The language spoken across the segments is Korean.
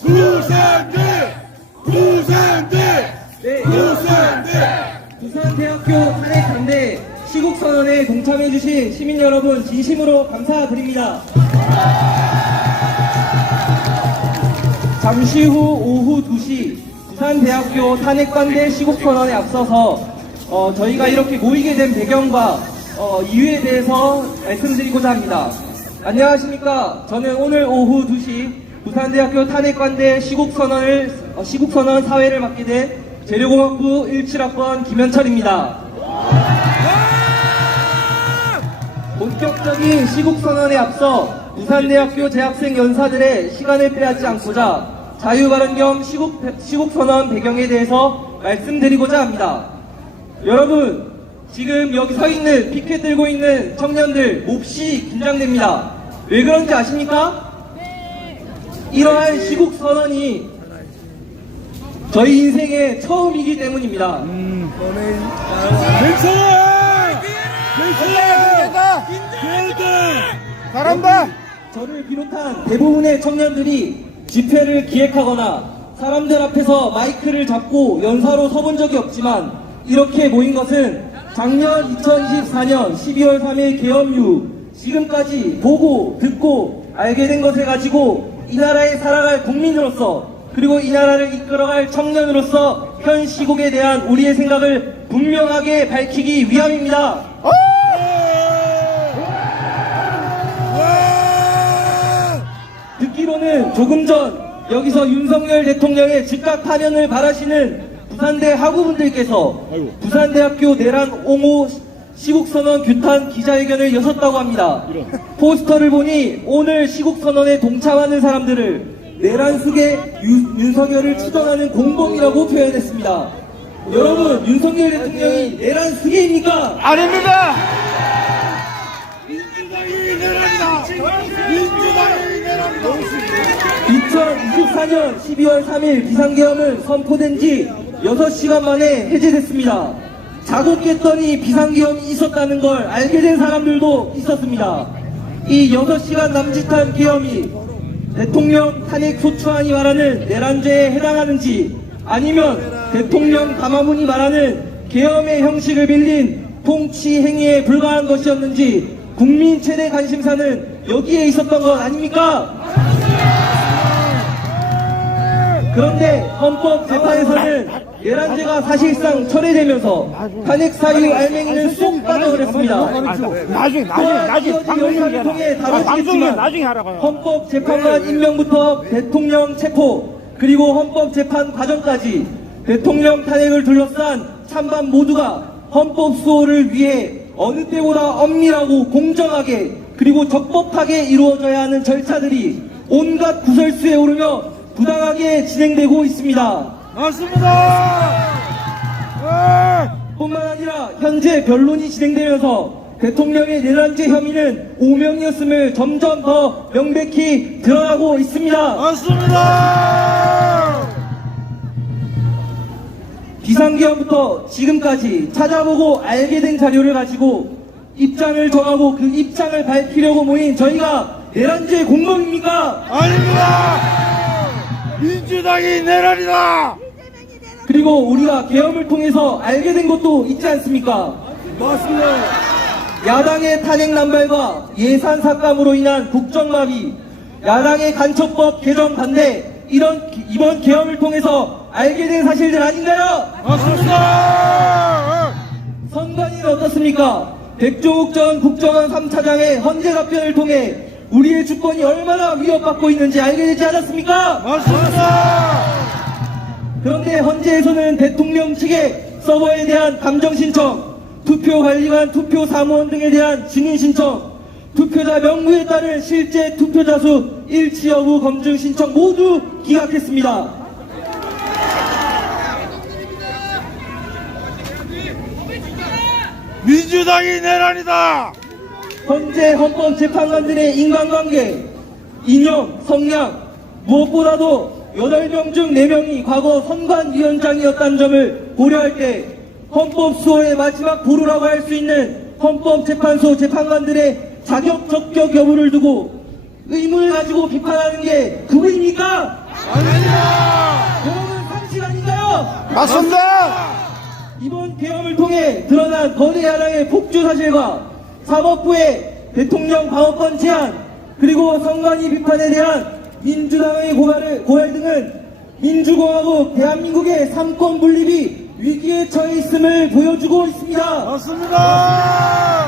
부산대! 부산대! 네, 부산대! 부산대학교 탄핵반대 시국선언에 동참해주신 시민 여러분 진심으로 감사드립니다. 잠시 후 오후 2시 부산대학교 탄핵반대 시국선언에 앞서서 저희가 이렇게 모이게 된 배경과 이유에 대해서 말씀드리고자 합니다. 안녕하십니까. 저는 오늘 오후 2시 부산대학교 탄핵반대 시국선언 사회를 맡게 된 재료공학부 17학번 김현철입니다. 본격적인 시국선언에 앞서 부산대학교 재학생 연사들의 시간을 빼앗지 않고자 자유발언 겸 시국선언 배경에 대해서 말씀드리고자 합니다. 여러분, 지금 여기 서 있는 피켓 들고 있는 청년들 몹시 긴장됩니다. 왜 그런지 아십니까? 이러한 시국선언이 저희 인생의 처음이기 때문입니다. 괜찮아! 괜찮아! 잘한다! 저를 비롯한 대부분의 청년들이 집회를 기획하거나 사람들 앞에서 마이크를 잡고 연사로 서본 적이 없지만 이렇게 모인 것은 작년 2024년 12월 3일 개헌 이후 지금까지 보고 듣고 알게 된 것을 가지고 이 나라에 살아갈 국민으로서 그리고 이 나라를 이끌어갈 청년으로서 현 시국에 대한 우리의 생각을 분명하게 밝히기 위함입니다. 듣기로는 조금 전 여기서 윤석열 대통령의 즉각 파면을 바라시는 부산대 학우분들께서 부산대학교 내란 옹호 시국선언 규탄 기자회견을 여셨다고 합니다. 포스터를 보니 오늘 시국선언에 동참하는 사람들을 내란 속에 윤석열을 추정하는 공범이라고 표현했습니다. 여러분, 윤석열 대통령이 내란 수계입니까? 아닙니다! 민주당이 내란이다! 민주당이 내란이다! 2024년 12월 3일 비상계엄은 선포된 지 6시간 만에 해제됐습니다. 자고 깼더니 비상계엄이 있었다는 걸 알게 된 사람들도 있었습니다. 이 6시간 남짓한 계엄이 대통령 탄핵 소추안이 말하는 내란죄에 해당하는지 아니면 대통령 담화문이 말하는 계엄의 형식을 빌린 통치 행위에 불과한 것이었는지 국민 최대 관심사는 여기에 있었던 것 아닙니까? 그런데 헌법재판에서는 내란죄가 사실상 철회되면서 탄핵 사유 알맹이는 쏙 빠져버렸습니다. 나중에 영상을 통해 다루시겠지만 나중에 하라고요. 헌법재판관 임명부터 대통령 체포 그리고 헌법재판 과정까지 대통령 탄핵을 둘러싼 찬반 모두가 헌법 수호를 위해 어느 때보다 엄밀하고 공정하게 그리고 적법하게 이루어져야 하는 절차들이 온갖 구설수에 오르며 부당하게 진행되고 있습니다. 맞습니다! 뿐만 아니라 현재 변론이 진행되면서 대통령의 내란죄 혐의는 오명이었음을 점점 더 명백히 드러나고 있습니다. 맞습니다! 비상계엄부터 지금까지 찾아보고 알게 된 자료를 가지고 입장을 정하고 그 입장을 밝히려고 모인 저희가 내란죄 공범입니까? 아닙니다! 민주당이 내란이다! 그리고 우리가 계엄을 통해서 알게 된 것도 있지 않습니까? 맞습니다! 야당의 탄핵 남발과 예산 삭감으로 인한 국정마비, 야당의 간첩법 개정 반대, 이번 계엄을 통해서 알게 된 사실들 아닌가요? 맞습니다! 선관위는 어떻습니까? 백조국 전 국정원 3차장의 헌재 답변을 통해 우리의 주권이 얼마나 위협받고 있는지 알게 되지 않았습니까? 맞습니다! 그런데 헌재에서는 대통령 측의 서버에 대한 감정 신청, 투표 관리관, 투표 사무원 등에 대한 증인 신청, 투표자 명부에 따른 실제 투표자 수 일치 여부 검증 신청 모두 기각했습니다. 민주당이 내란이다! 현재 헌법재판관들의 인간관계, 이념, 성향, 무엇보다도 8명 중 4명이 과거 선관위원장이었다는 점을 고려할 때 헌법 수호의 마지막 보루라고 할 수 있는 헌법재판소 재판관들의 자격 적격 여부를 두고 의문을 가지고 비판하는 게 그분입니까? 아닙니다! 맞습니다. 이번 계엄을 통해 드러난 거대 야당의 폭주 사실과 사법부의 대통령 방어권 제한, 그리고 선관위 비판에 대한 민주당의 고발 등은 민주공화국 대한민국의 삼권 분립이 위기에 처해 있음을 보여주고 있습니다. 맞습니다.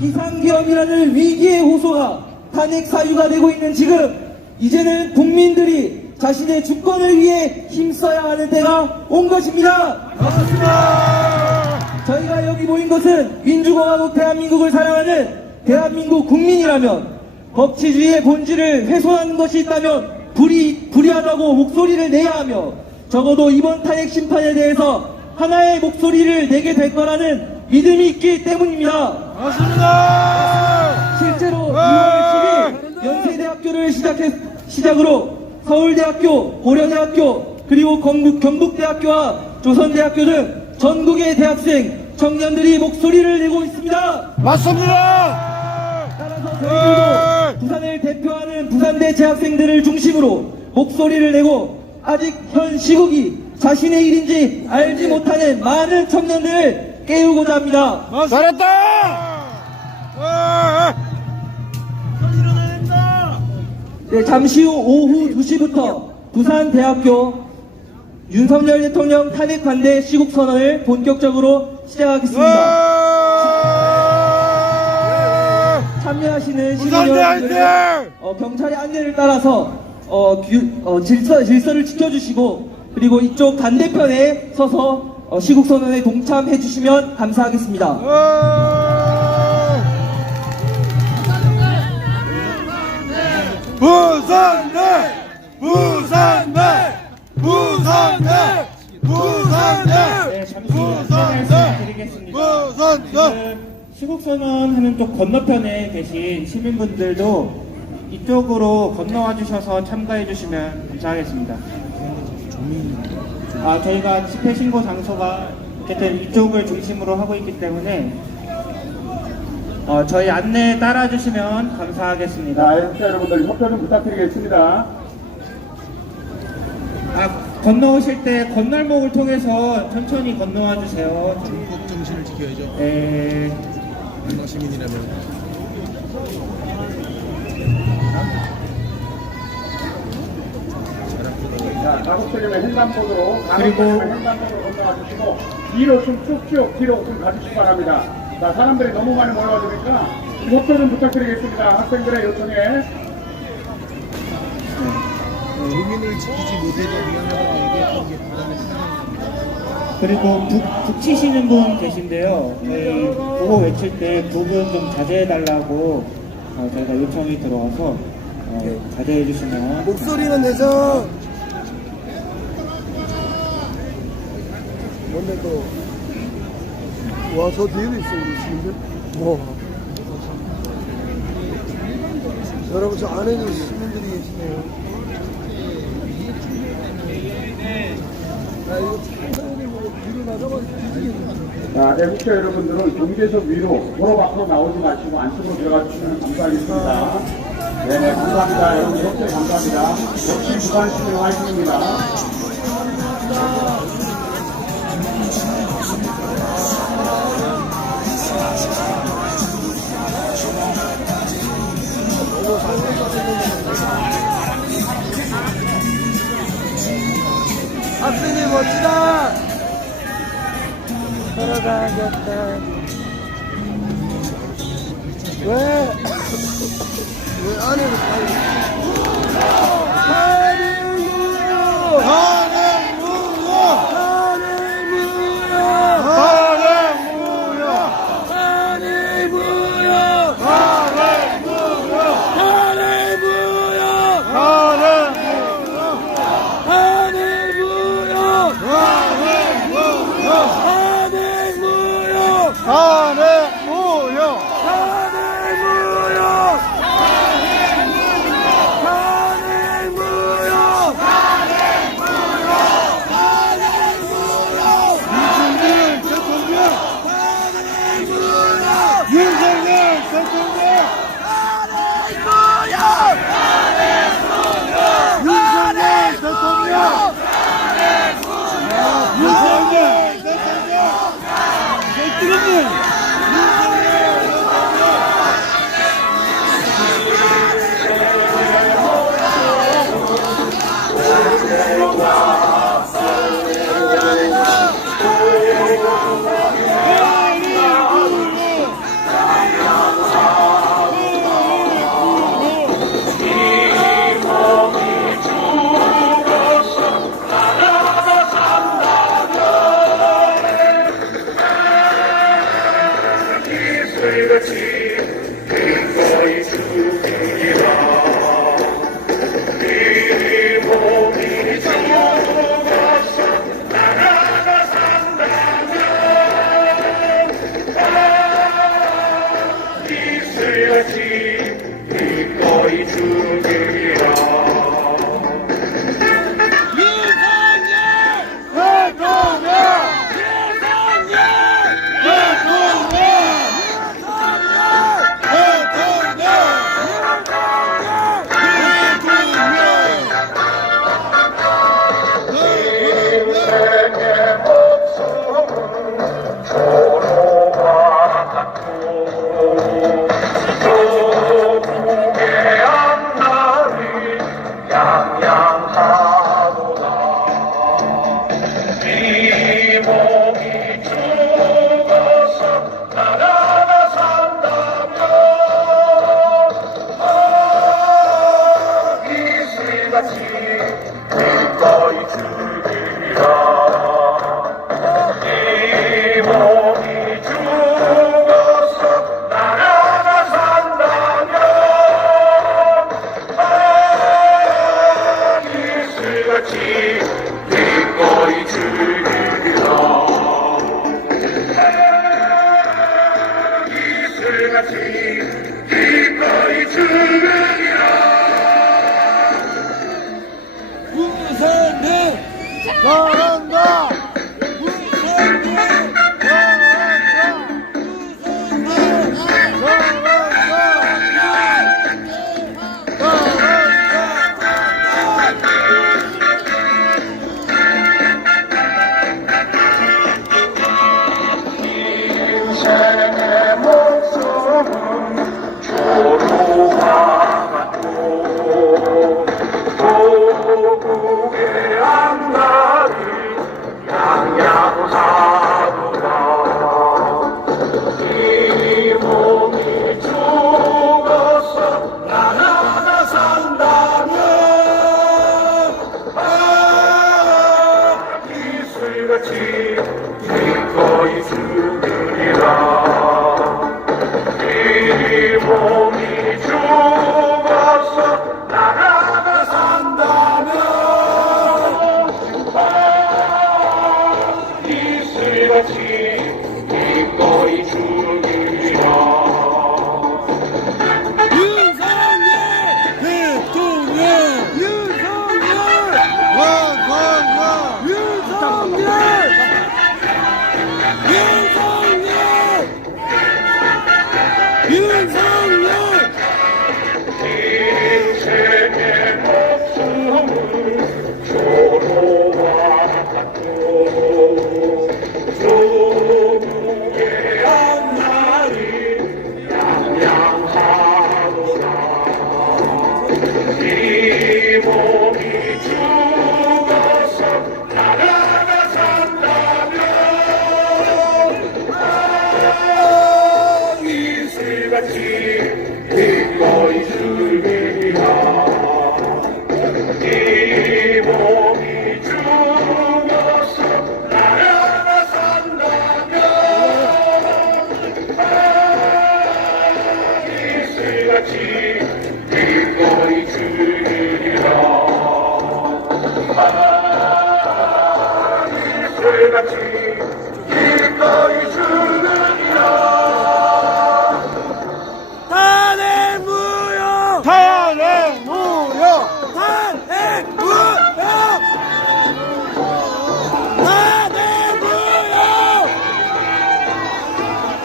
비상계엄이라는 위기의 호소가 탄핵 사유가 되고 있는 지금, 이제는 국민들이 자신의 주권을 위해 힘써야 하는 때가 온 것입니다. 맞습니다. 저희가 여기 모인 것은 민주공화국 대한민국을 사랑하는 대한민국 국민이라면, 법치주의의 본질을 훼손하는 것이 있다면 불이하다고 목소리를 내야 하며, 적어도 이번 탄핵 심판에 대해서 하나의 목소리를 내게 될 거라는 믿음이 있기 때문입니다. 맞습니다. 실제로 2월 10일 연세대학교를 시작으로 서울대학교, 고려대학교, 그리고 경북대학교와 조선대학교 등 전국의 대학생, 청년들이 목소리를 내고 있습니다. 맞습니다. 따라서 저희들도 부산을 대표하는 부산대 재학생들을 중심으로 목소리를 내고, 아직 현 시국이 자신의 일인지 알지 못하는 많은 청년들을 깨우고자 합니다. 잘했다. 네, 잠시 후 오후 2시부터 부산대학교 윤석열 대통령 탄핵 반대 시국 선언을 본격적으로 시작하겠습니다. 참여하시는 시민 부산대 여러분들, 화이팅! 경찰의 안내를 따라서 질서를 지켜주시고, 그리고 이쪽 반대편에 서서 시국 선언에 동참해 주시면 감사하겠습니다. 부산대! 부산대! 부산대! 부산대! 네, 잠시 말씀드리겠습니다. 부산대! 지금 시국선언 하는 쪽 건너편에 계신 시민분들도 이쪽으로 건너와 주셔서 참가해 주시면 감사하겠습니다. 저희가 집회 신고 장소가 어쨌든 이쪽을 중심으로 하고 있기 때문에 저희 안내 따라 주시면 감사하겠습니다. 자, 애국자 여러분들 협조 좀 부탁드리겠습니다. 건너오실 때 건널목을 통해서 천천히 건너와 주세요. 중국 정신을 지켜야죠. 네. 한국 시민이라면. 자, 가급적이면 횡단보도로 그리고 건너와 주시고 뒤로 좀 쭉쭉 뒤로 좀 가주시기 바랍니다. 자, 사람들이 너무 많이 모여가지니까 협조 좀 부탁드리겠습니다. 학생들의 요청에. 국민을 지키지 못해서 미안하다고 얘기했던 게 부산의 사랑입니다. 그리고 북 치시는 분 계신데요. 저희 구호 외칠 때 북은 좀 자제해달라고 저희가 요청이 들어와서 자제해주시면. 목소리는 내서 뭔데 또, 와, 저 뒤에도 있어, 우리 시민들. 여러분, 저 안에도 시민들이 계시네요. 야, 이거 상상이 뭐, 뒤로 나가면 뒤지겠네. 자, 애국자 여러분들은 경계석 위로 도로 밖으로 나오지 마시고 안쪽으로 들어가 주시면 감사하겠습니다. 네, 감사합니다. 여러분 협조 감사합니다. 역시 부산 시민 화이팅입니다. 학생이 멋지다! 살아가겠다. 왜? 왜 안에로 부산대 잘한다. 부산대 잘한다. 부산대 탄핵 무효! 탄핵 무효! 탄핵 무효! 탄핵 무효!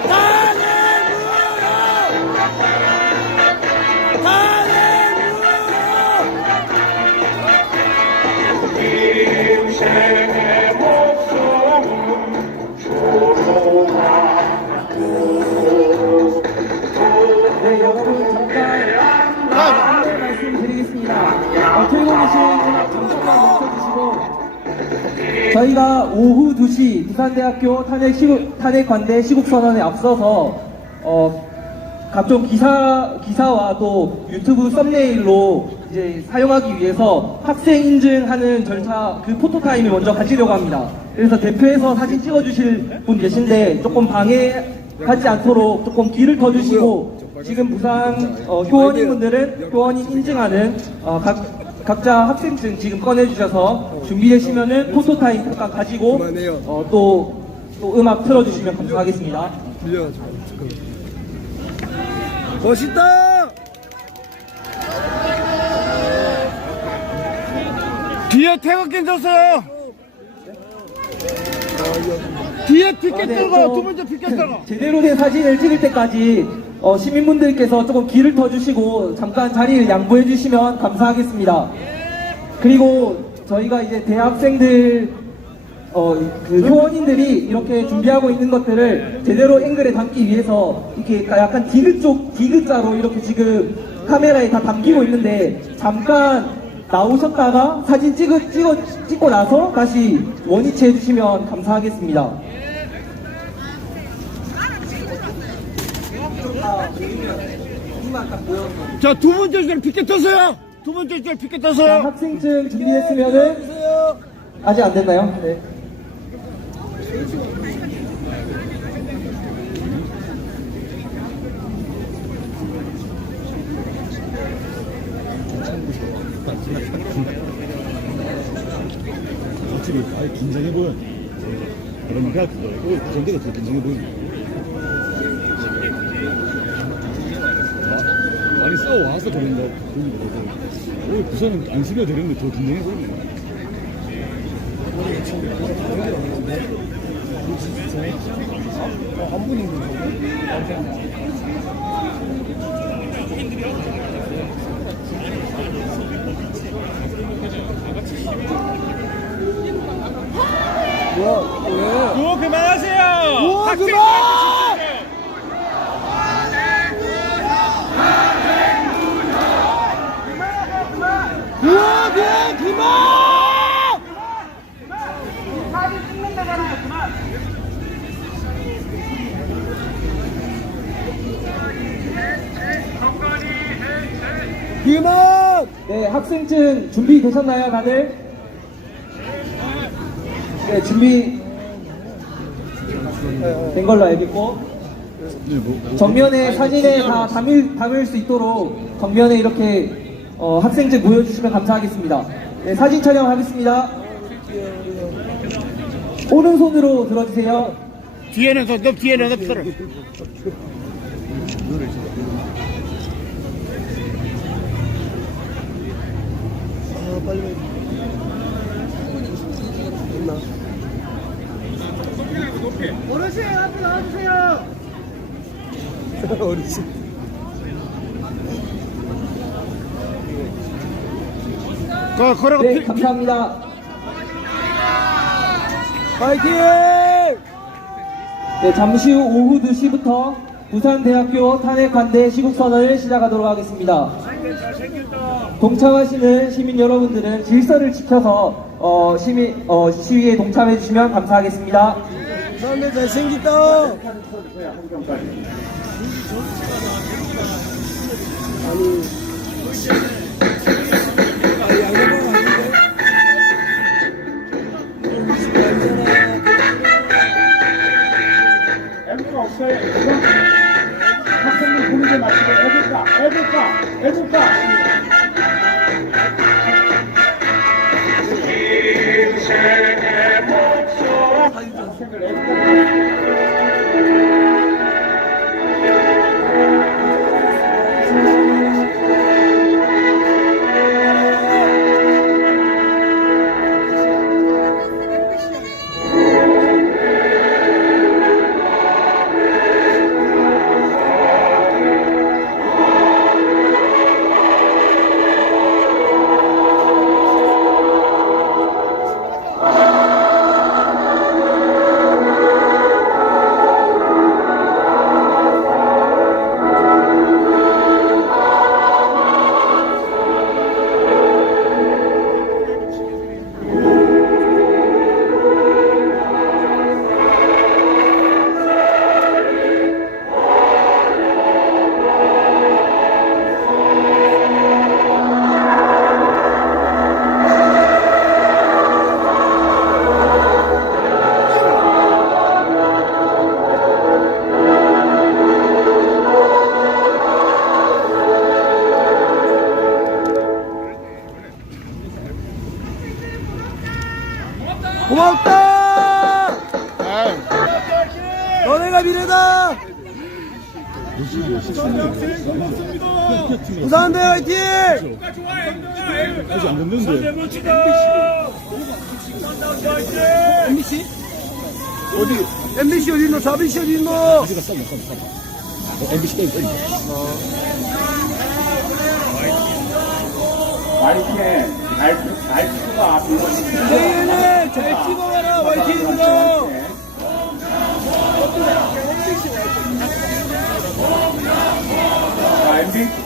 탄핵 무효! 탄핵 무효! 인생의 목숨은 네, 여러분 잠깐 안내 말씀드리겠습니다. 들고 계신 음악 잠깐만 멈춰주시고 저희가 오후 2시 부산대학교 탄핵관대 시국선언에 앞서서 각종 기사와 또 유튜브 썸네일로 이제 사용하기 위해서 학생 인증하는 절차 그 포토타임을 먼저 가지려고 합니다. 그래서 대표에서 사진 찍어주실 분 계신데 조금 방해하지 않도록 조금 길을 터주시고 지금 부산 효원인분들은 효원인 인증하는 각자 학생증 지금 꺼내주셔서 준비되시면은 포토타임 잠깐 가지고 또 음악 틀어주시면 감사하겠습니다. 멋있다! 뒤에 태극기 줬어요! 뒤에 피켓 들고 두 번째 피켓 들고! 제대로 된 사진을 찍을 때까지 시민분들께서 조금 길을 터주시고 잠깐 자리를 양보해 주시면 감사하겠습니다. 그리고 저희가 이제 대학생들 그 효원인들이 이렇게 준비하고 있는 것들을 제대로 앵글에 담기 위해서 이렇게 약간 디귿자로 이렇게 지금 카메라에 다 담기고 있는데 잠깐 나오셨다가 사진 찍고 나서 다시 원위치 해주시면 감사하겠습니다. 자, 두 번째 줄 피켓 떴어요! 두 번째 줄 피켓 자, 떴어요. 학생증 준비됐으면은 아직 안 됐나요? 네. 확실히 아예 긴장해 보여. 그러니까 그거 구성대가 더 긴장해 보이네. 많이 싸워와서 그런 거 보이는 거고. 오늘 부산은 안 쓰려 되는데 더 긴장해 보이네. 한 분이 있는 거고. 뭐야, 왜? 그거 그만하세요. 우와, 그만! 우와, 네, 그만! 그만! 네, 학생증 준비되셨나요, 다들? 네, 준비 된 걸로 알겠고, 네, 뭐, 정면에 사진에 다 담을 수 있도록 정면에 이렇게 학생증 보여주시면 감사하겠습니다. 네, 사진 촬영하겠습니다. 오른손으로 들어주세요. 뒤에는 너 뒤에는 없어. 아, 빨리. 됐나? 어르신 앞에 나와주세요. 어르신. 그러고 네, 감사합니다. 파이팅! 네, 잠시 후 오후 2시부터 부산대학교 탄핵반대 시국선언을 시작하도록 하겠습니다. 동참하시는 시민 여러분들은 질서를 지켜서 시위에 동참해 주시면 감사하겠습니다. 부산대 잘생겼다! 쳐주세요. 한 점까지. 양념은 아닌데? MB가 없어요. 학생들 분위기 맞추고 해볼까? 학생들 애국가. 고맙다! 너네가 미래다! 부산대 화이팅! 아직 안 됐는데. MBC? 어디? MBC 어디 있노? 자비씨 어디 있노? 아직 싸워. MBC 때문에. 마이크에 말투가 내일은 잘 찍어가라 화이팅입니다!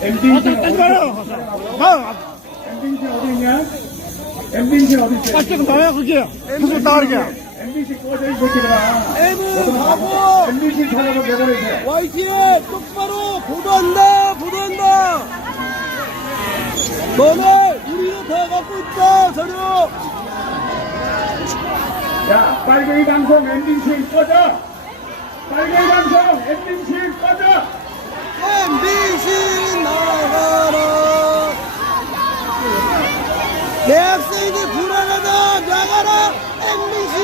MBC 하지 마요. MBC 어디 있냐? MBC 어디 있어? 지금 나야 그게. 계속 나가게. MBC 꺼져 이 새끼들아. M은 가고 MBC 찾아서 내버려주세요. YTN 똑바로 보도한다! 너네 우리는 다 갖고 있다 자료. 야, 빨갱이 방송 엔딩씬 꺼져! 빨갱이 방송 엔딩씬 꺼져! MBC 나가라. 대학생이 불안하다 나가라 MBC.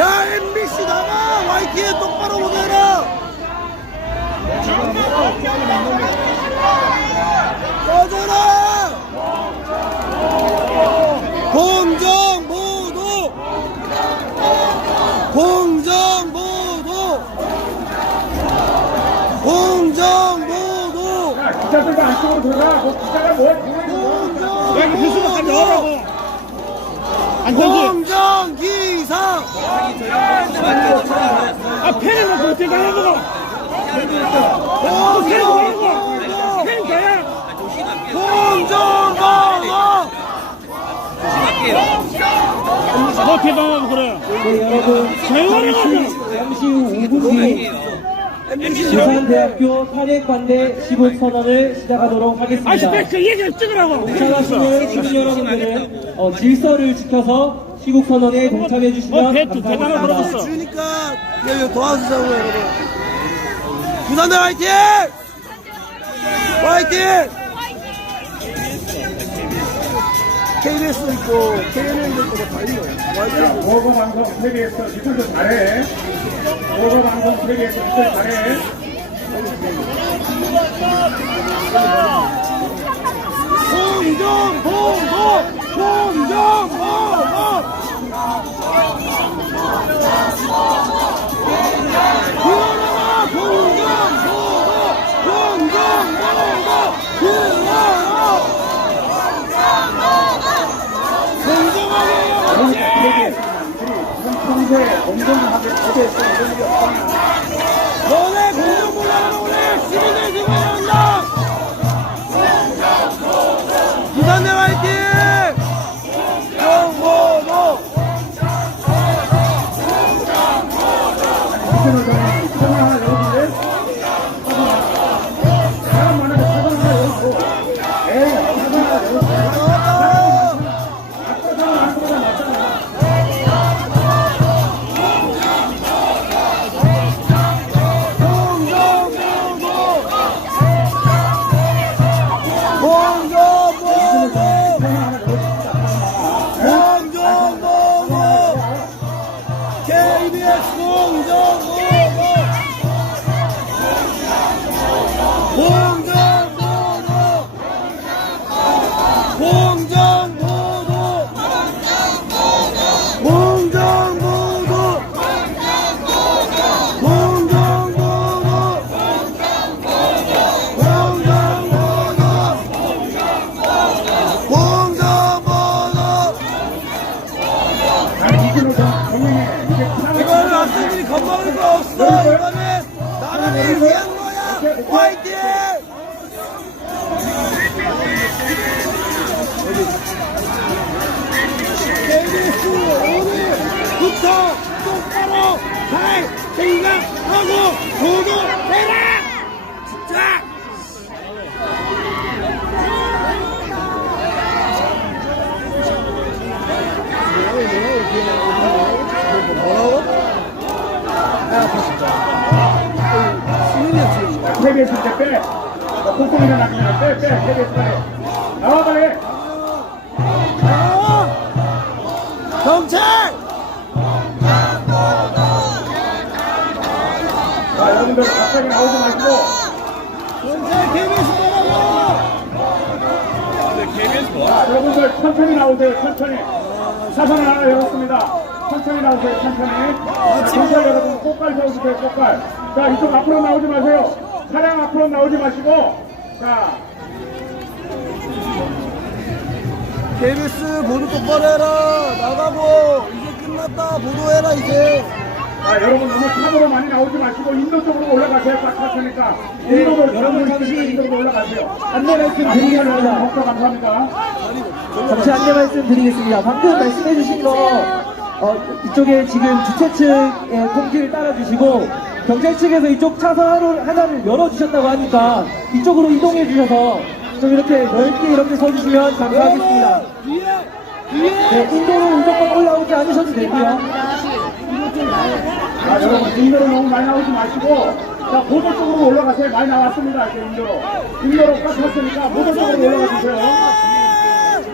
야 MBC 나가 YTN 똑바로 보내라. 꺼져라. 공정보도 공정보도 공정보도 야, 기자들도 안쪽으로 들어가. 뭐 기자가 뭘 보내는 야, 이거 뉴스만 열라고. 안 되지. 공정기사. 아, 펜을 놓고 어떻게 가냐고. 펜을 가냐고. 펜 가야. 공정보도. 뭐 개방하고 그래. 네, 여러분. 조용히 잠시 후 5분 뒤 부산대학교 탄핵반대 시국선언을 시작하도록 아저씨, 하겠습니다. 그 얘기를 찍으라고. 동참하시는 시민 여러분들은 질서를 지켜서 시국선언에 동참해 주시면 배트 대단한 감사하겠습니다. 걸었어. 주니까 여기 도와주자고요 여러분. 부산대 화이팅! 화이팅! KBS도 있고 KNN도 있고 다 있네. 야, 보고 방송 세계에서 니들도 잘해. 보고 방송 세계에서 니들 잘해. 공정보도! 공정보도! 구하라! 공정보도! 공정보도! 구하라! 공정하게 해야지! 평소에 공정하게 지배했어. 이런 일이 없잖아. 너네 공정보도는 오늘 시민을 지켜야 한다! 부산대 화이팅! 정보도! 이들을 저는 사상 하나 열어줄래? 사람 많은데 사상 하나 열어줘. 에이, 사상 하나 열어줘. 아까 사람 안 보다 맞잖아. 이거는 학생들이 겁먹을 거 없어. 이거는 나라를 위한 거야. 화이팅! KBS 오늘부터 똑바로 잘 생각하고 보도해라. 진짜. 뭐라고? KBS 이제 빼. 콩콩이나 나가면 빼. KBS 빨리. 나와 빨리. 경찰! 자, 여러분들 갑자기 나오지 마시고. 경찰 KBS 뭐라고? 자, 여러분들 천천히 나오세요. 천천히. 사선 하나 열었습니다. 천천히 나오세요. 천천히. 경찰 여러분 꽃갈 세워주세요. 꽃갈. 자, 이쪽 앞으로 나오지 마세요. 차량 앞으로 나오지 마시고. 자, KBS 보도 똑바로 해라. 나가고 이제 끝났다. 보도해라 이제. 자, 여러분 너무 차도로 많이 나오지 마시고 인도 쪽으로 올라가세요. 꽉 찼으니까. 인도로 여러분 잠시 인도로 올라가세요. 안내 말씀 드리겠습니다. 목표 감사합니다. 잠시 안내 말씀 드리겠습니다. 방금 말씀해주신 거 이쪽에 지금 주최 측의 통지를 따라주시고 경찰 측에서 이쪽 차선 하나를 열어주셨다고 하니까 이쪽으로 이동해 주셔서 좀 이렇게 넓게 이렇게 서주시면 감사하겠습니다. 네, 인도로 무조건 올라오지 않으셔도 되고요. 자, 여러분, 인도로 너무 많이 나오지 마시고, 자, 보도 쪽으로 올라가세요. 많이 나왔습니다, 이제 인도로. 인도로 꽉 찼으니까 보도 쪽으로 올라가 주세요.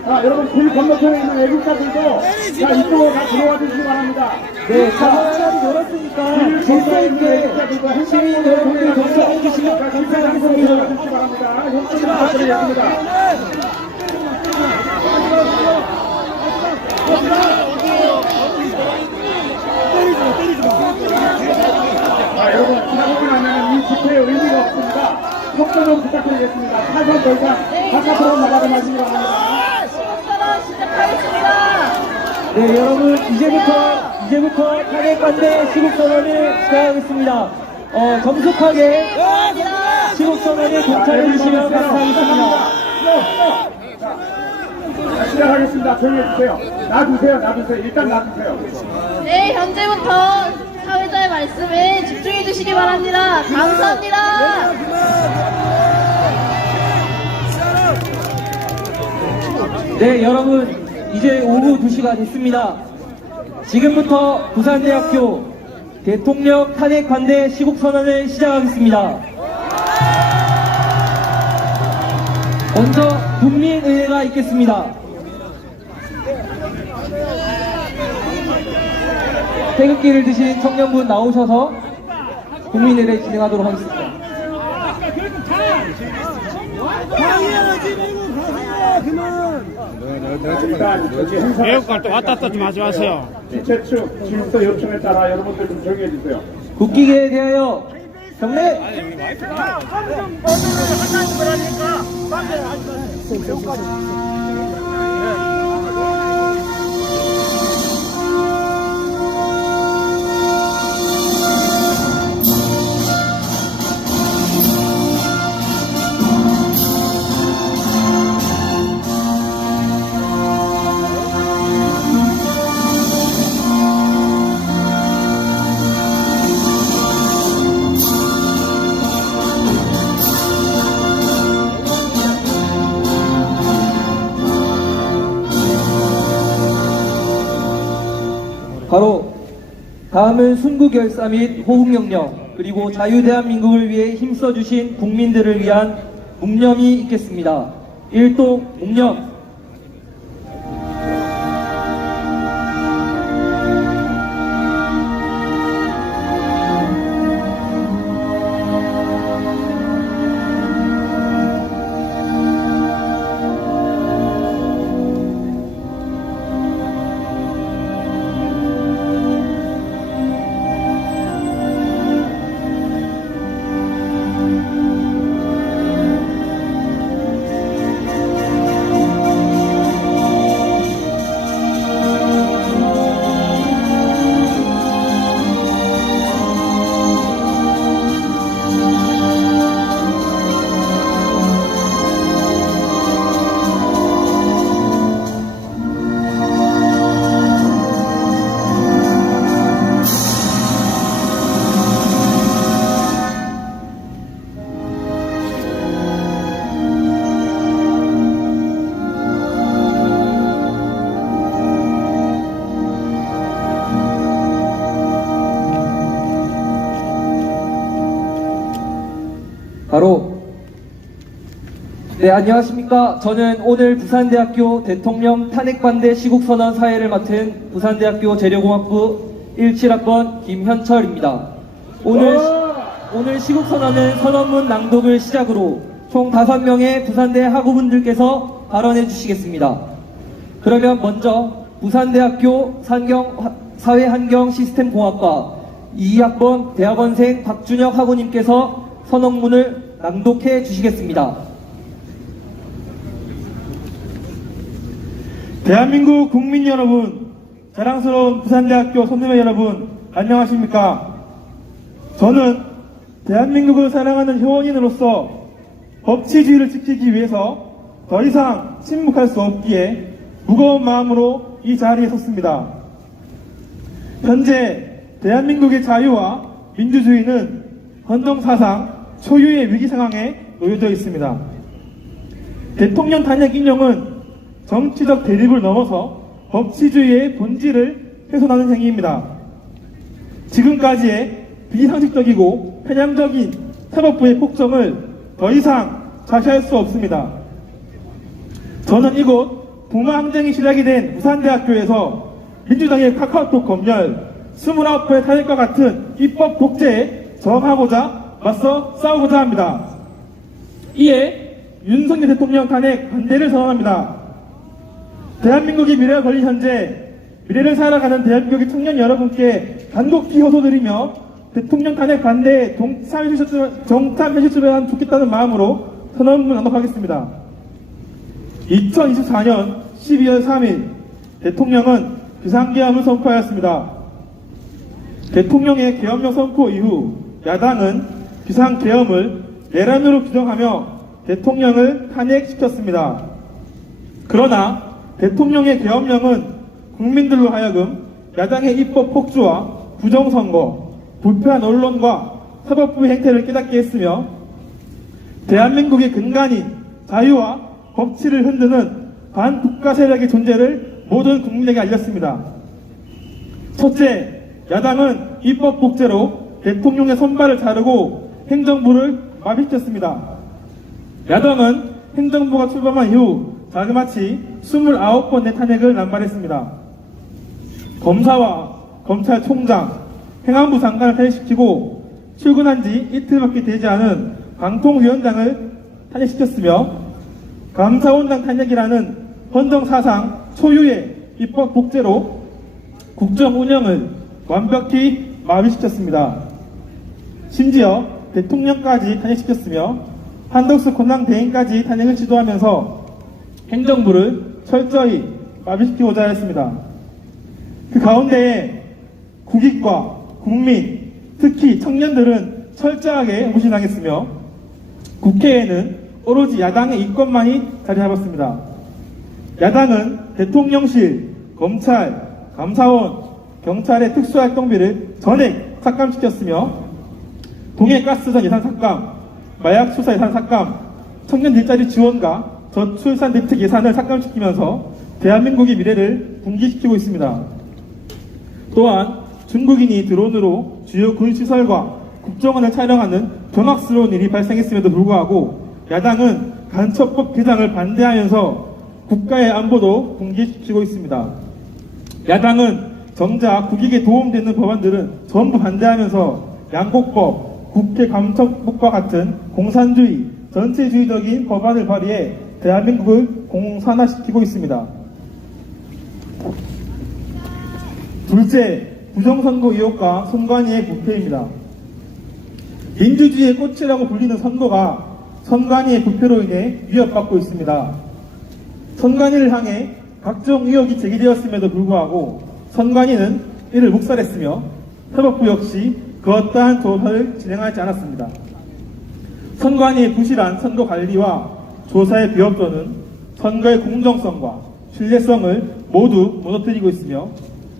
자, 여러분, 길 건너편에 있는 애국자들도, 자, 이쪽으로 다 들어와 주시기 바랍니다. 네, 차선 하나를 열었으니까 질서 있게 시민 여러분들 동참해 주시면 감사하겠습니다. 주시기 바랍니다. 협조를 부탁드리겠습니다. 자, 여러분, 사고가 나면 이 집회의 의미가 없습니다. 협조 좀 부탁드리겠습니다. 차선 더 이상 바깥으로 나가지 마시기 바랍니다. 네, 여러분, 이제부터 탄핵반대 시국선언을 시작하겠습니다. 정숙하게 시국선언에 동참해 주시면 감사하겠습니다. 자, 시작하겠습니다. 조용히 해주세요. 놔두세요. 일단 놔두세요. 네, 현재부터 사회자의 말씀에 집중해 주시기 바랍니다. 감사합니다. 네, 여러분, 이제 오후 2시가 됐습니다. 지금부터 부산대학교 대통령 탄핵 반대 시국선언을 시작하겠습니다. 먼저 국민의회가 있겠습니다. 태극기를 드신 청년분 나오셔서 국민의회 진행하도록 하겠습니다. 방해하지 말고 가세요. 그만. 일단 여기 행사 애국갈 때 왔다 갔다 좀 하지 마세요. 지체 측 질서 요청에 따라 여러분들 좀 조용히 해주세요. 국기계에 대하여 경례! 바로 다음은 순국열사 및 호국영령 그리고 자유대한민국을 위해 힘써주신 국민들을 위한 묵념이 있겠습니다. 1동 묵념. 네, 안녕하십니까. 저는 오늘 부산대학교 대통령 탄핵반대 시국선언 사회를 맡은 부산대학교 재료공학부 17학번 김현철입니다. 오늘 시국선언은 선언문 낭독을 시작으로 총 5명의 부산대 학우분들께서 발언해 주시겠습니다. 그러면 먼저 부산대학교 사회환경시스템공학과 2학번 대학원생 박준혁 학우님께서 선언문을 낭독해 주시겠습니다. 대한민국 국민 여러분, 자랑스러운 부산대학교 선후배 여러분, 안녕하십니까? 저는 대한민국을 사랑하는 효원인으로서 법치주의를 지키기 위해서 더 이상 침묵할 수 없기에 무거운 마음으로 이 자리에 섰습니다. 현재 대한민국의 자유와 민주주의는 헌정사상 초유의 위기 상황에 놓여져 있습니다. 대통령 탄핵 인용은 정치적 대립을 넘어서 법치주의의 본질을 훼손하는 행위입니다. 지금까지의 비상식적이고 편향적인 사법부의 폭정을 더 이상 좌시할 수 없습니다. 저는 이곳 부마항쟁이 시작이 된 부산대학교에서 민주당의 카카오톡 검열, 29회 탄핵과 같은 입법 독재에 저항하고자 맞서 싸우고자 합니다. 이에 윤석열 대통령 탄핵 반대를 선언합니다. 대한민국의 미래가 걸린 현재 미래를 살아가는 대한민국의 청년 여러분께 간곡히 호소드리며 대통령 탄핵 반대에 정참해주셨으면 좋겠다는 마음으로 선언문 낭독하겠습니다. 2024년 12월 3일 대통령은 비상계엄을 선포하였습니다. 대통령의 계엄령 선포 이후 야당은 비상계엄을 내란으로 규정하며 대통령을 탄핵시켰습니다. 그러나 대통령의 계엄령은 국민들로 하여금 야당의 입법 폭주와 부정선거, 불패한 언론과 사법부의 행태를 깨닫게 했으며 대한민국의 근간인 자유와 법치를 흔드는 반국가 세력의 존재를 모든 국민에게 알렸습니다. 첫째, 야당은 입법 독재로 대통령의 손발을 자르고 행정부를 마비시켰습니다. 야당은 행정부가 출범한 이후 자그마치 29번의 탄핵을 남발했습니다. 검사와 검찰총장, 행안부 장관을 탄핵시키고 출근한 지 이틀밖에 되지 않은 방통위원장을 탄핵시켰으며 감사원장 탄핵이라는 헌정사상 초유의 입법 독재로 국정 운영을 완벽히 마비시켰습니다. 심지어 대통령까지 탄핵시켰으며 한덕수 권한대행까지 탄핵을 시도하면서 행정부를 철저히 마비시키고자 했습니다. 그 가운데에 국익과 국민, 특히 청년들은 철저하게 무시당했으며 국회에는 오로지 야당의 이권만이 자리 잡았습니다. 야당은 대통령실, 검찰, 감사원, 경찰의 특수활동비를 전액 삭감시켰으며 동해가스전 예산 삭감, 마약 수사 예산 삭감, 청년 일자리 지원과 저출산 대책 예산을 삭감시키면서 대한민국의 미래를 붕괴시키고 있습니다. 또한 중국인이 드론으로 주요 군시설과 국정원을 촬영하는 경악스러운 일이 발생했음에도 불구하고 야당은 간첩법 개정을 반대하면서 국가의 안보도 붕괴시키고 있습니다. 야당은 정작 국익에 도움되는 법안들은 전부 반대하면서 양곡법, 국회 감청법과 같은 공산주의, 전체주의적인 법안을 발의해 대한민국을 공산화시키고 있습니다. 둘째, 부정선거 의혹과 선관위의 부패입니다. 민주주의의 꽃이라고 불리는 선거가 선관위의 부패로 인해 위협받고 있습니다. 선관위를 향해 각종 의혹이 제기되었음에도 불구하고 선관위는 이를 묵살했으며 사법부 역시 그 어떠한 조사를 진행하지 않았습니다. 선관위의 부실한 선거 관리와 조사의 비협조는 선거의 공정성과 신뢰성을 모두 무너뜨리고 있으며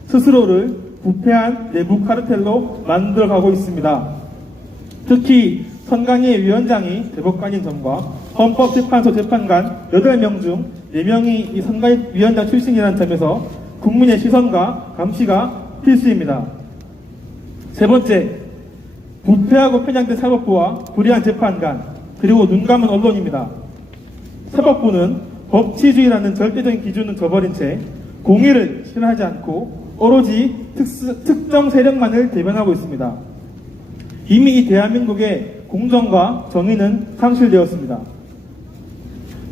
스스로를 부패한 내부 카르텔로 만들어가고 있습니다. 특히 선관위의 위원장이 대법관인 점과 헌법재판소 재판관 8명 중 4명이 이 선관위 위원장 출신이라는 점에서 국민의 시선과 감시가 필수입니다. 세 번째, 부패하고 편향된 사법부와 불의한 재판관, 그리고 눈 감은 언론입니다. 사법부는 법치주의라는 절대적인 기준은 저버린 채 공의를 실현하지 않고 오로지 특정 세력만을 대변하고 있습니다. 이미 이 대한민국의 공정과 정의는 상실되었습니다.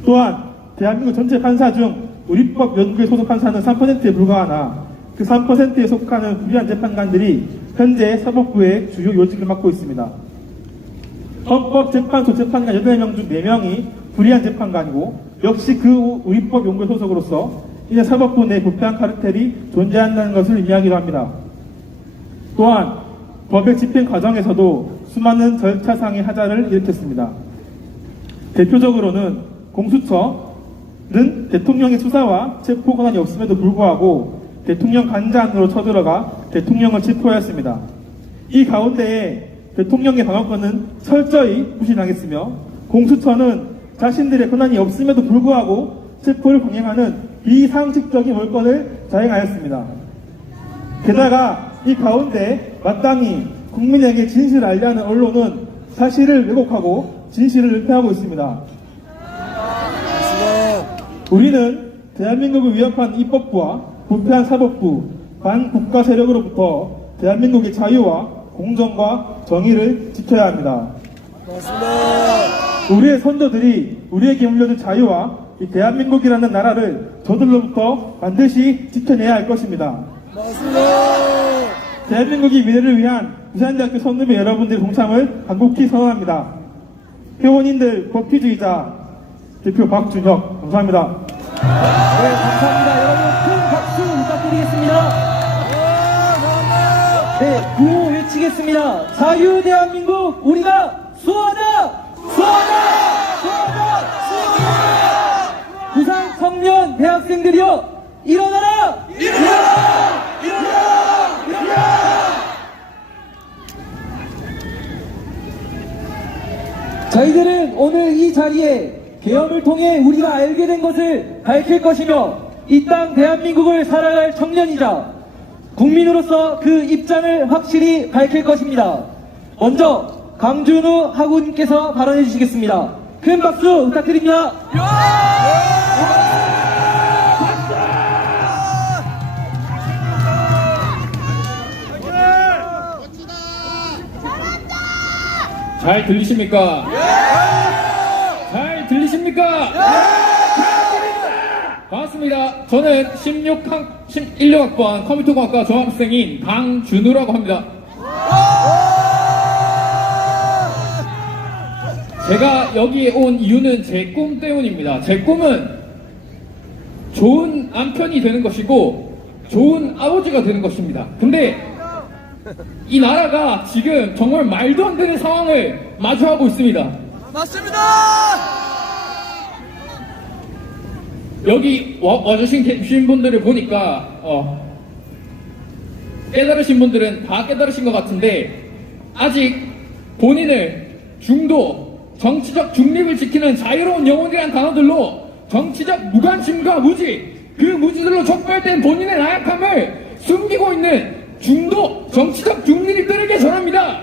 또한 대한민국 전체 판사 중 우리법 연구에 소속 판사는 3%에 불과하나 그 3%에 속하는 불의한 재판관들이 현재 사법부의 주요 요직을 맡고 있습니다. 헌법재판소 재판관 8명 중 4명이 불의한 재판관이고 역시 그 우리법 연구에 소속으로서 이제 사법부 내 부패한 카르텔이 존재한다는 것을 의미하기도 합니다. 또한 법의 집행 과정에서도 수많은 절차상의 하자를 일으켰습니다. 대표적으로는 공수처는 대통령의 수사와 체포 권한이 없음에도 불구하고 대통령 관저 안으로 쳐들어가 대통령을 체포하였습니다. 이 가운데에 대통령의 방어권은 철저히 무시당했으며 공수처는 자신들의 권한이 없음에도 불구하고 체포를 강행하는 비상식적인 몰권을 자행하였습니다. 게다가 이 가운데 마땅히 국민에게 진실을 알리는 언론은 사실을 왜곡하고 진실을 은폐하고 있습니다. 우리는 대한민국을 위협한 입법부와 부패한 사법부, 반국가 세력으로부터 대한민국의 자유와 공정과 정의를 지켜야 합니다. 우리의 선조들이 우리에게 물려준 자유와 이 대한민국이라는 나라를 저들로부터 반드시 지켜내야 할 것입니다. 대한민국의 미래를 위한 부산대학교 선후배 여러분들의 동참을 간곡히 선언합니다. 회원님들 법치주의자 대표 박준혁 감사합니다. 네, 감사합니다. 여러분 큰 박수 부탁드리겠습니다. 네, 구호 외치겠습니다. 자유 대한민국 우리가 수호하자! 수호하자! 수호하자! 수호하자! 부산 청년 대학생들이여 일어나라! 일어나라! 일어나라! 일어나라! 저희들은 오늘 이 자리에 계엄을 통해 우리가 알게 된 것을 밝힐 것이며 이 땅 대한민국을 살아갈 청년이자 국민으로서 그 입장을 확실히 밝힐 것입니다. 먼저 강준우 하구님께서 발언해 주시겠습니다. 큰 박수 부탁드립니다. 잘 들리십니까? 잘 들리십니까? 반갑습니다. 저는 16학번 컴퓨터공학과 종합생인 강준우라고 합니다. 제가 여기에 온 이유는 제 꿈 때문입니다. 제 꿈은 좋은 남편이 되는 것이고 좋은 아버지가 되는 것입니다. 근데 이 나라가 지금 정말 말도 안 되는 상황을 마주하고 있습니다. 맞습니다. 여기 와주신 분들을 보니까 깨달으신 분들은 다 깨달으신 것 같은데 아직 본인을 중도, 정치적 중립을 지키는 자유로운 영혼이라는 단어들로 정치적 무관심과 무지, 그 무지들로 촉발된 본인의 나약함을 숨기고 있는 중도, 정치적 중립들에게 전합니다.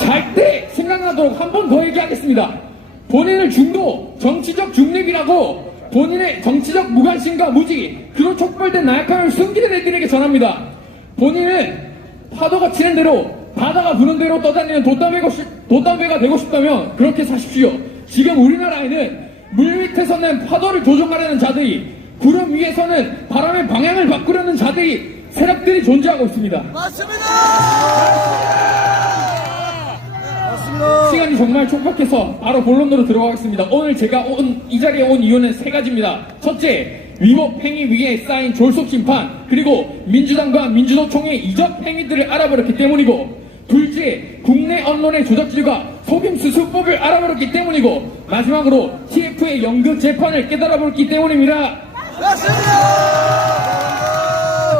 잘 때 생각나도록 한 번 더 얘기하겠습니다. 본인을 중도, 정치적 중립이라고 본인의 정치적 무관심과 무지, 그로 촉발된 나약함을 숨기는 애들에게 전합니다. 본인은 파도가 치는 대로, 바다가 부는 대로 떠다니는 돛담배가 되고 싶다면 그렇게 사십시오. 지금 우리나라에는 물 밑에서는 파도를 조종하려는 자들이, 구름 위에서는 바람의 방향을 바꾸려는 자들이, 세력들이 존재하고 있습니다. 맞습니다. 시간이 정말 촉박해서 바로 본론으로 들어가겠습니다. 오늘 제가 이 자리에 온 이유는 세 가지입니다. 첫째, 위법 행위 위에 쌓인 졸속 심판, 그리고 민주당과 민주노총의 이적 행위들을 알아버렸기 때문이고, 둘째, 국내 언론의 조작질과 속임수 수법을 알아버렸기 때문이고, 마지막으로 TF의 연극 재판을 깨달아버렸기 때문입니다. 맞습니다.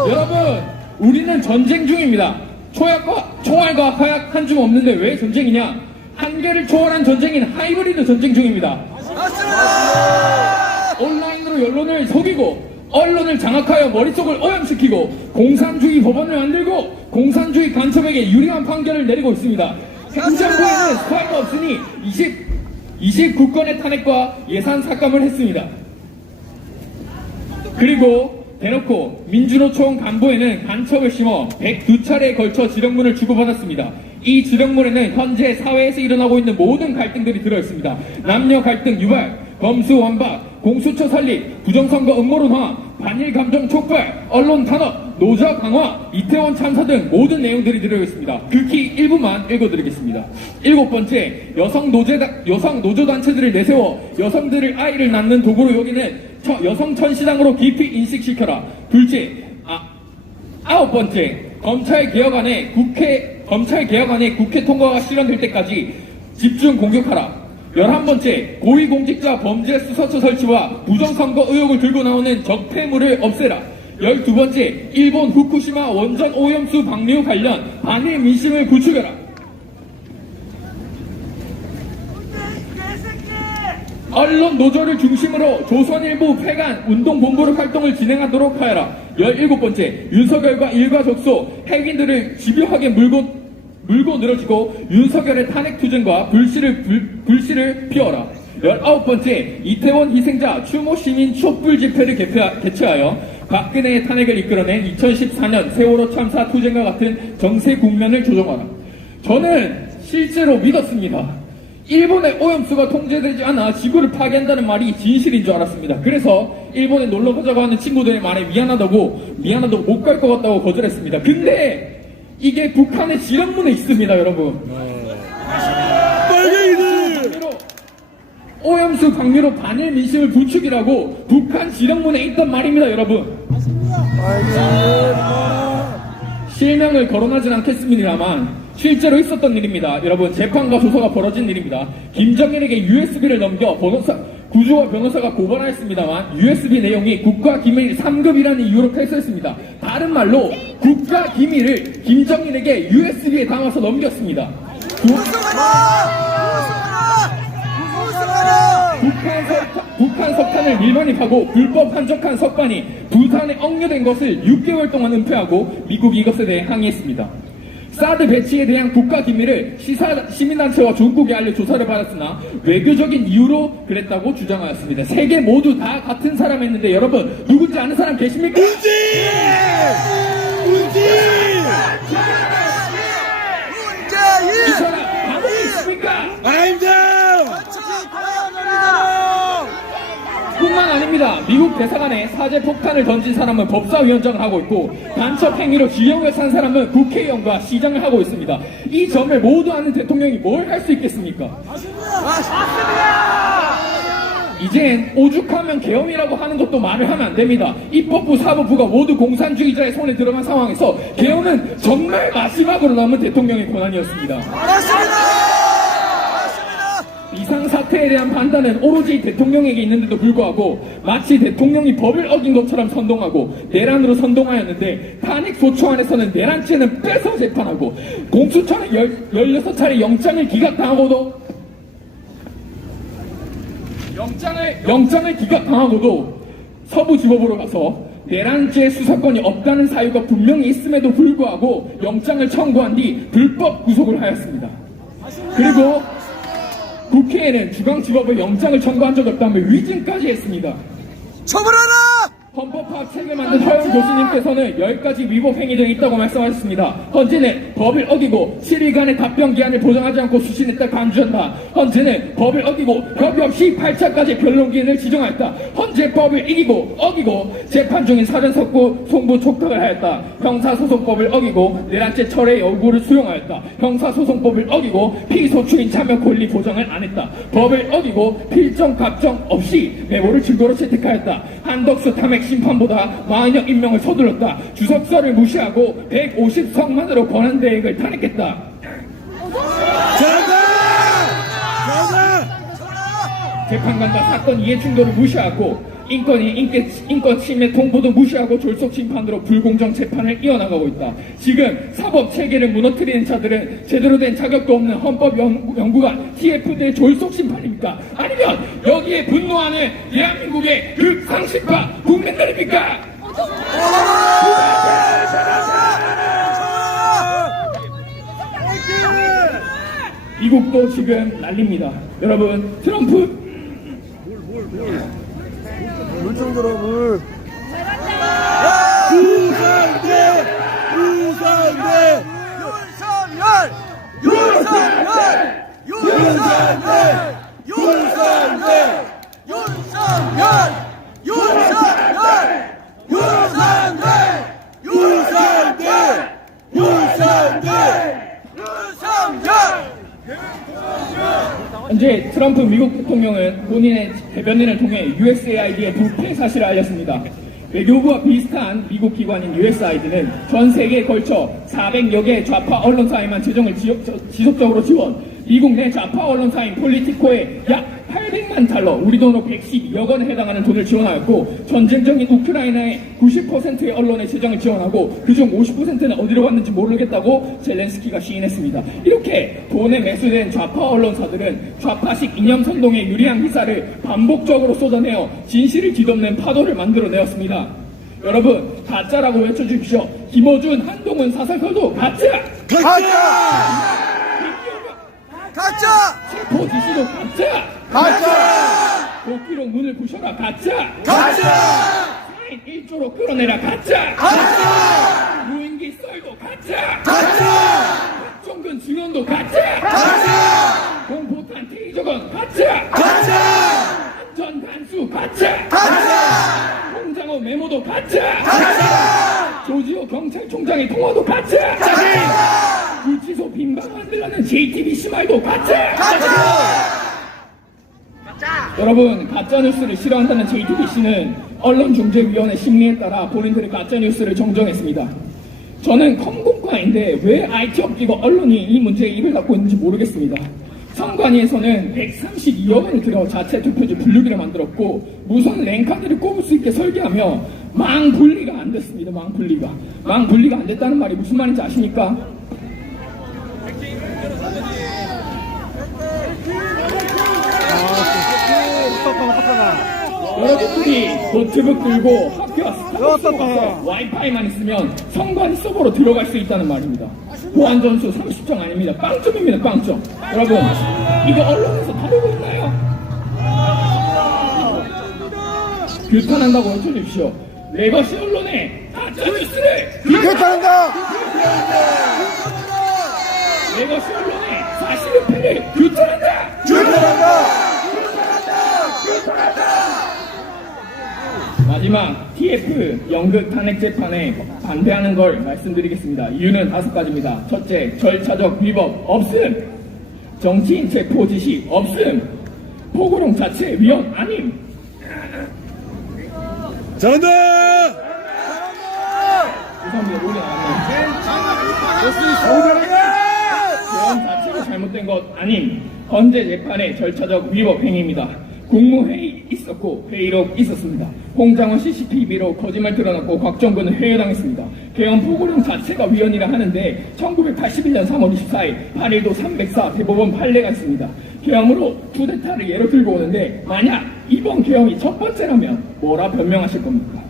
여러분, 우리는 전쟁 중입니다. 총알과 화약 한 줌 없는데 왜 전쟁이냐? 한계를 초월한 전쟁인 하이브리드 전쟁 중입니다. 맞습니다. 온라인으로 여론을 속이고, 언론을 장악하여 머릿속을 오염시키고, 공산주의 법원을 만들고, 공산주의 간첩에게 유리한 판결을 내리고 있습니다. 행정부에는 수사가 없으니 29건의 탄핵과 예산 삭감을 했습니다. 그리고 대놓고 민주노총 간부에는 간첩을 심어 102차례에 걸쳐 지령문을 주고받았습니다. 이 지령문에는 현재 사회에서 일어나고 있는 모든 갈등들이 들어있습니다. 남녀 갈등 유발, 검수 완박, 공수처 설립, 부정선거 음모론화, 반일 감정 촉발, 언론 탄압, 노조 강화, 이태원 참사 등 모든 내용들이 들어있습니다. 극히 일부만 읽어드리겠습니다. 7번째, 여성 노조단체들을 내세워 여성들을 아이를 낳는 도구로 여기는 여성 천시당으로 깊이 인식시켜라. 둘째, 9번째, 검찰 개혁안에 국회 통과가 실현될 때까지 집중 공격하라. 11번째, 고위공직자 범죄 수사처 설치와 부정선거 의혹을 들고 나오는 적폐물을 없애라. 12번째, 일본 후쿠시마 원전 오염수 방류 관련 반일 민심을 구축해라. 언론 노조를 중심으로 조선일보 회관 운동본부를 활동을 진행하도록 하여라. 17번째, 윤석열과 일가족소 핵인들을 집요하게 물고 늘어지고 윤석열의 탄핵 투쟁과 불씨를 피워라. 19번째, 이태원 희생자 추모 시민 촛불 집회를 개최하여 박근혜의 탄핵을 이끌어낸 2014년 세월호 참사 투쟁과 같은 정세 국면을 조정하라. 저는 실제로 믿었습니다. 일본의 오염수가 통제되지 않아 지구를 파괴한다는 말이 진실인 줄 알았습니다. 그래서 일본에 놀러 가자고 하는 친구들의 말에 미안하다고 못 갈 것 같다고 거절했습니다. 근데 이게 북한의 지령문에 있습니다, 여러분. 오염수 방류로 반일 민심을 부추기라고 북한 지령문에 있단 말입니다, 여러분. 실명을 거론하진 않겠습니다만 실제로 있었던 일입니다. 여러분, 재판과 조사가 벌어진 일입니다. 김정일에게 USB를 넘겨 구주와 변호사가 고발하였습니다만 USB 내용이 국가기밀 3급이라는 이유로 패소했습니다. 다른 말로 국가기밀을 김정일에게 USB에 담아서 넘겼습니다. 북한 석탄을 밀반입하고 불법 한적한 석반이 부산에 억류된 것을 6개월 동안 은폐하고 미국이 이것에 대해 항의했습니다. 사드 배치에 대한 국가기밀을 시민단체와 중국에 알려 조사를 받았으나 외교적인 이유로 그랬다고 주장하였습니다. 세 개 모두 다 같은 사람이었는데 여러분, 누군지 아는 사람 계십니까? 문지! 이 사람 감옥에 있습니까? 아닙니다! 뿐만 아닙니다. 미국 대사관에 사제 폭탄을 던진 사람은 법사위원장을 하고 있고 간첩 행위로 징역에 산 사람은 국회의원과 시장을 하고 있습니다. 이 점을 모두 아는 대통령이 뭘 할 수 있겠습니까? 이젠 오죽하면 계엄이라고 하는 것도 말을 하면 안 됩니다. 입법부, 사법부가 모두 공산주의자의 손에 들어간 상황에서 계엄은 정말 마지막으로 남은 대통령의 권한이었습니다. 비상사태에 대한 판단은 오로지 대통령에게 있는데도 불구하고 마치 대통령이 법을 어긴 것처럼 선동하고 내란으로 선동하였는데 탄핵소추 안에서는 내란죄는 빼서 재판하고 공수처는 16차례 영장을 기각당하고도 서부지법으로 가서 내란죄 수사권이 없다는 사유가 분명히 있음에도 불구하고 영장을 청구한 뒤 불법 구속을 하였습니다. 그리고 국회에는 중앙지법에 영장을 청구한 적 없다며 위증까지 했습니다. 처벌하라! 헌법학책을 만든 허영 교수님께서는 10가지 위법 행위들이 있다고 말씀하셨습니다. 헌재는 법을 어기고 7일간의 답변 기한을 보장하지 않고 수신했다 간주한다. 헌재는 법을 어기고 협의 없이 8차까지 변론기한을 지정하였다. 헌재 법을 어기고 재판 중인 사전 송부 촉탁을 하였다. 형사소송법을 어기고 내란죄 철회 요구를 수용하였다. 형사소송법을 어기고 피소추인 참여 권리 보장을 안 했다. 법을 어기고 필정 갑정 없이 메모를 증거로 채택하였다. 한덕수 탐핵 심판보다 마흔여 임명을 서둘렀다. 주석서를 무시하고 150석만으로 권한대행을 탄핵했다. 재판관과 사건 이해 충돌을 무시하고 인권 침해 통보도 무시하고 졸속 심판으로 불공정 재판을 이어나가고 있다. 지금 사법 체계를 무너뜨리는 자들은 제대로 된 자격도 없는 헌법연구관 TFD의 졸속 심판입니까? 아니면 여기에 분노하는 대한민국의 그 상식파 국민들입니까? 미국도 지금 난립니다. 여러분, 트럼프 물좀 들어, 물. 현재 트럼프 미국 대통령은 본인의 대변인을 통해 USAID의 부패 사실을 알렸습니다. 외교부와 비슷한 미국 기관인 USAID는 전 세계에 걸쳐 400여 개 좌파 언론사에만 재정을 지속적으로 지원, 미국 내 좌파 언론사인 폴리티코에 약 800만 달러, 우리 돈으로 112억 원에 해당하는 돈을 지원하였고, 전쟁적인 우크라이나의 90%의 언론의 재정을 지원하고 그중 50%는 어디로 갔는지 모르겠다고 젤렌스키가 시인했습니다. 이렇게 돈에 매수된 좌파 언론사들은 좌파식 이념 선동에 유리한 기사를 반복적으로 쏟아내어 진실을 뒤덮는 파도를 만들어내었습니다. 여러분, 가짜라고 외쳐주십시오. 김어준, 한동훈 사설설도 가짜! 가짜! 세포 지시도 가짜! 가짜! 도끼로 문을 부셔라 가짜! 가짜! 사인 1조로 끌어내라 가짜! 가짜! 무인기 썰도 가짜! 가짜! 박정근 증언도 가짜! 가짜! 공포탄 테이저건 가짜! 가짜! 안전 단수 가짜! 가짜! 홍장호 메모도 가짜! 가짜! 조지호 경찰총장의 통화도 가짜! 가짜! 구치소 빈방 만들라는 JTBC 말도 가짜! 가짜! 여러분, 가짜뉴스를 싫어한다는 JTBC는 언론중재위원회 심리에 따라 본인들의 가짜뉴스를 정정했습니다. 저는 컴공과인데 왜 IT 업계가 언론이 이 문제에 입을 닫고 있는지 모르겠습니다. 선관위에서는 132억 원을 들여 자체 투표지 분류기를 만들었고 무선 랭카드를 꼽을 수 있게 설계하며 망분리가 안 됐습니다. 망분리가 안 됐다는 말이 무슨 말인지 아십니까? 여러분들이 노트북 들고 학교 와서 와이파이만 있으면 선관위 서버로 들어갈 수 있다는 말입니다. 보안 점수 30점 아닙니다. 빵점입니다. 빵점. 여러분, 이거 언론에서 다루고 있나요? 규탄한다고 외쳐주십시오. 레거시 언론의 가짜뉴스를 규탄한다! 레거시 언론의 사실은폐를 규탄한다! 규탄한다! 마지막 TF 연극 탄핵 재판에 반대하는 걸 말씀드리겠습니다. 이유는 5가지입니다. 첫째, 절차적 위법 없음. 정치인 체포 지시 없음. 포고령 자체 위헌 아님. 잘한다! 죄송합니다. 노래 나왔네요. 위헌 자체가 잘못된 것 아님. 헌재 재판의 절차적 위법 행위입니다. 국무회의 있었고 회의록 있었습니다. 홍장원 CCTV로 거짓말 드러났고 곽정근은 회유당했습니다. 개헌 포고령 자체가 위헌이라 하는데 1981년 3월 24일 8일도 304 대법원 판례가 있습니다. 개헌으로 쿠데타를 예로 들고 오는데 만약 이번 개헌이 첫 번째라면 뭐라 변명하실 겁니까?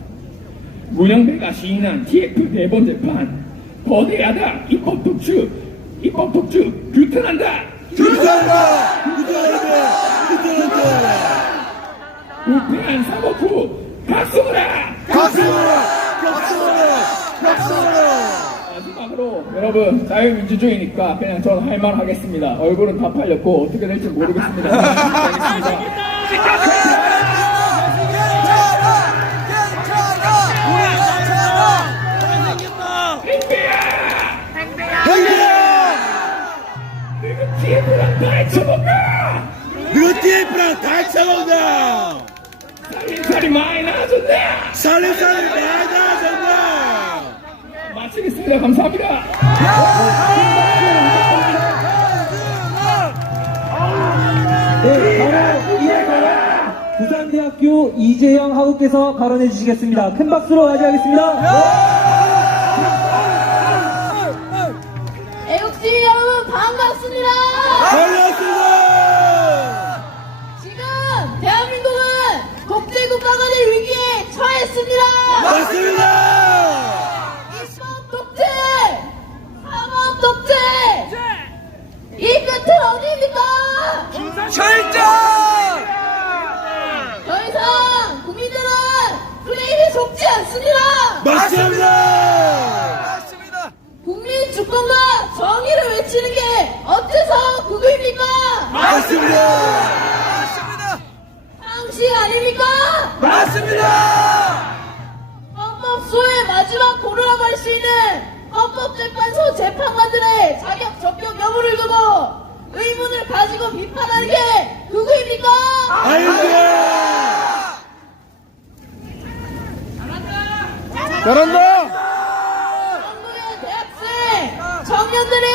문영배가 시인한 TF 대법원 재판 거대하다 입법 독주 규탄한다! 우패한 사법부 각성하라! 마지막으로 여러분, 자유민주주의니까 그냥 저는 할 말 하겠습니다. 얼굴은 다 팔렸고 어떻게 될지 모르겠습니다. 누구 TF랑 다 해쳐먹는다! 살림살이 많이 나아졌네! 살림살이 많이 나아졌다! 마치겠습니다. 감사합니다. 네, 바로 이어서 부산대학교 이재영 학우께서 발언해 주시겠습니다. 큰 박수로 맞이하겠습니다. 애국지 여러분 반갑습니다. 반갑습니다! 지금 대한민국은 독재국가가 될 위기에 처했습니다. 맞습니다! 입법 독재, 사법 독재, 이 끝은 어디입니까? 절정! 더 이상 국민들은 프레임에 속지 않습니다. 맞습니다! 국민 주권과 정의를 외치는 게 어째서 극우입니까? 맞습니다! 상식 아닙니까? 맞습니다! 헌법소의 마지막 고르라고 할 수 있는 헌법재판소 재판관들의 자격 적격 여부를 두고 의문을 가지고 비판하는 게 극우입니까? 아닙니다! 잘한다! 전국의 대학생, 청년들이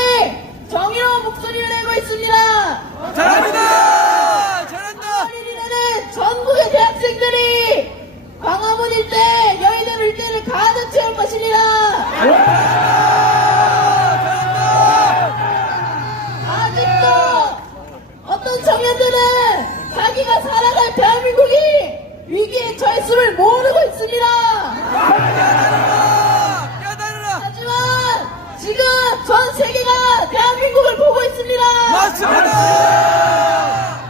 정의로운 목소리를 내고 있습니다. 잘합니다. 잘한다. 1일에는 전국의 대학생들이 광화문 일대, 여의도 일대를 가득 채울 것이니라. 아직도 어떤 청년들은 자기가 살아갈 대한민국이 위기에 처했음을 모르고 있습니다. 하지만 지금 전 세계가 대한민국을 보고 있습니다.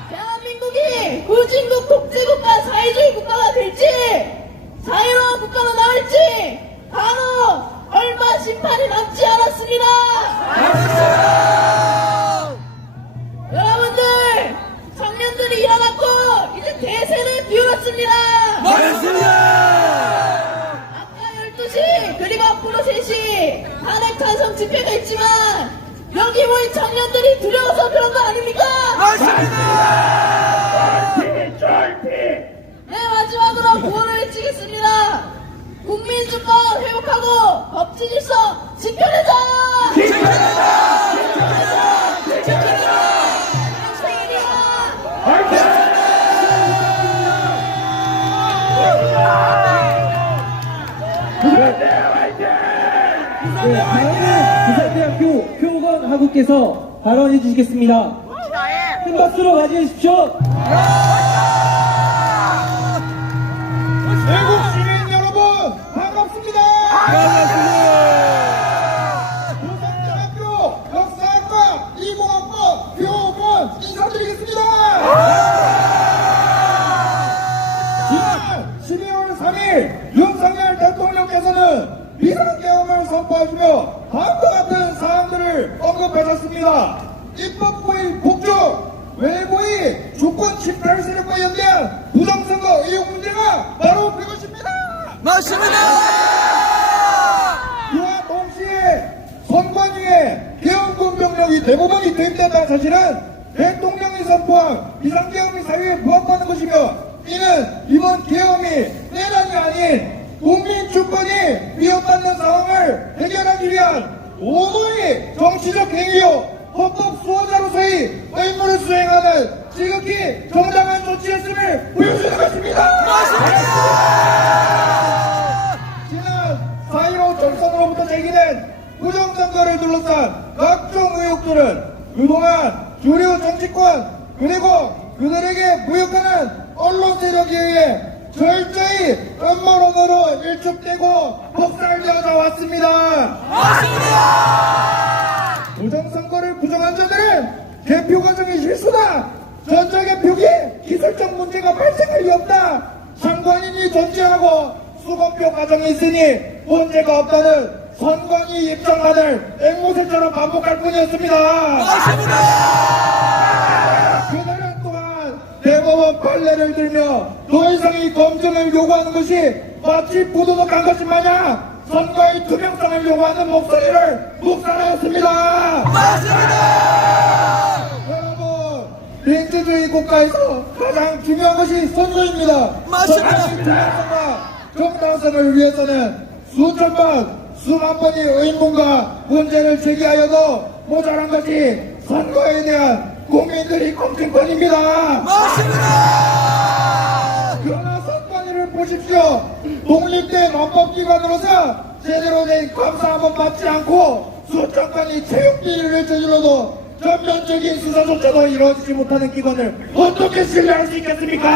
대한민국이 후진국, 독재국가, 사회주의 국가가 될지 자유로운 국가로 나올지 바로 얼마 심판이 남지 않았습니다. 여러분들, 청년들이 일어났고 이제 대세는 비울었습니다. 아까 12시 그리고 앞으로 3시 탄핵 찬성 집회가 있지만 여기 모인 청년들이 두려워서 그런 거 아닙니까? 네, 마지막으로 구호를 외치겠습니다. 국민주권 회복하고 법치 질서 지켜내자! 다음은 부산대학교 표건 하국께서 발언해 주시겠습니다. 큰 박수로 맞이해 주십시오. 외국 시민 여러분 반갑습니다. 부산대학교 역사학과 20학번 표건 인사드리겠습니다. 지난 12월 3일 윤석열 대통령께서는 비상계엄을 선포하시며 다음과 같은 사항들을 언급하셨습니다. 입법부의 폭주, 외부의 주권 침탈 세력과 연대한 부정선거 의혹 문제가 바로 그것입니다. 이와 동시에 선관위에 계엄군 병력이 대부분이 투입된다는 사실은 대통령이 선포한 비상계엄의 사유에 부합하는 것이며 이는 이번 계엄이 내란이 아닌 국민 주권이 위협받는 상황을 해결하기 위한 오도의 정치적 행위요 헌법 수호자로서의 의무를 수행하는 지극히 정당한 조치였음을 보여주는 것입니다. 지난 4.15 결선으로부터 제기된 부정선거를 둘러싼 각종 의혹들은 그동안 주류 정치권 그리고 그들에게 부역하는 언론 세력에 의해 철저히 음모론으로 일축되고 폭살되어져 왔습니다. 부정선거를 부정한 자들은 개표 과정이 실수다. 전자개 표기에 기술적 문제가 발생할 리 없다. 선관인이 존재하고 수검표 과정이 있으니 문제가 없다는 선관위 입장만을 앵무새처럼 반복할 뿐이었습니다. 그들은 또한 대법원 판례를 들며 더 이상의 검증을 요구하는 것이 마치 부도덕한 것이 마냥 선거의 투명성을 요구하는 목소리를 묵살하였습니다. 여러분, 민주주의 국가에서 가장 중요한 것이 선거입니다. 선거의 투명성과 정당성을 위해서는 수천 번, 수만 번의 의문과 문제를 제기하여도 모자란 것이 선거에 대한 국민들의 검증권입니다. 그러나 선관위를 보십시오. 독립된 헌법기관으로서 제대로 된 감사 한번 받지 않고 수천 건의 채용 비리를 저질러도 전면적인 수사조차도 이루어지지 못하는 기관을 어떻게 신뢰할 수 있겠습니까?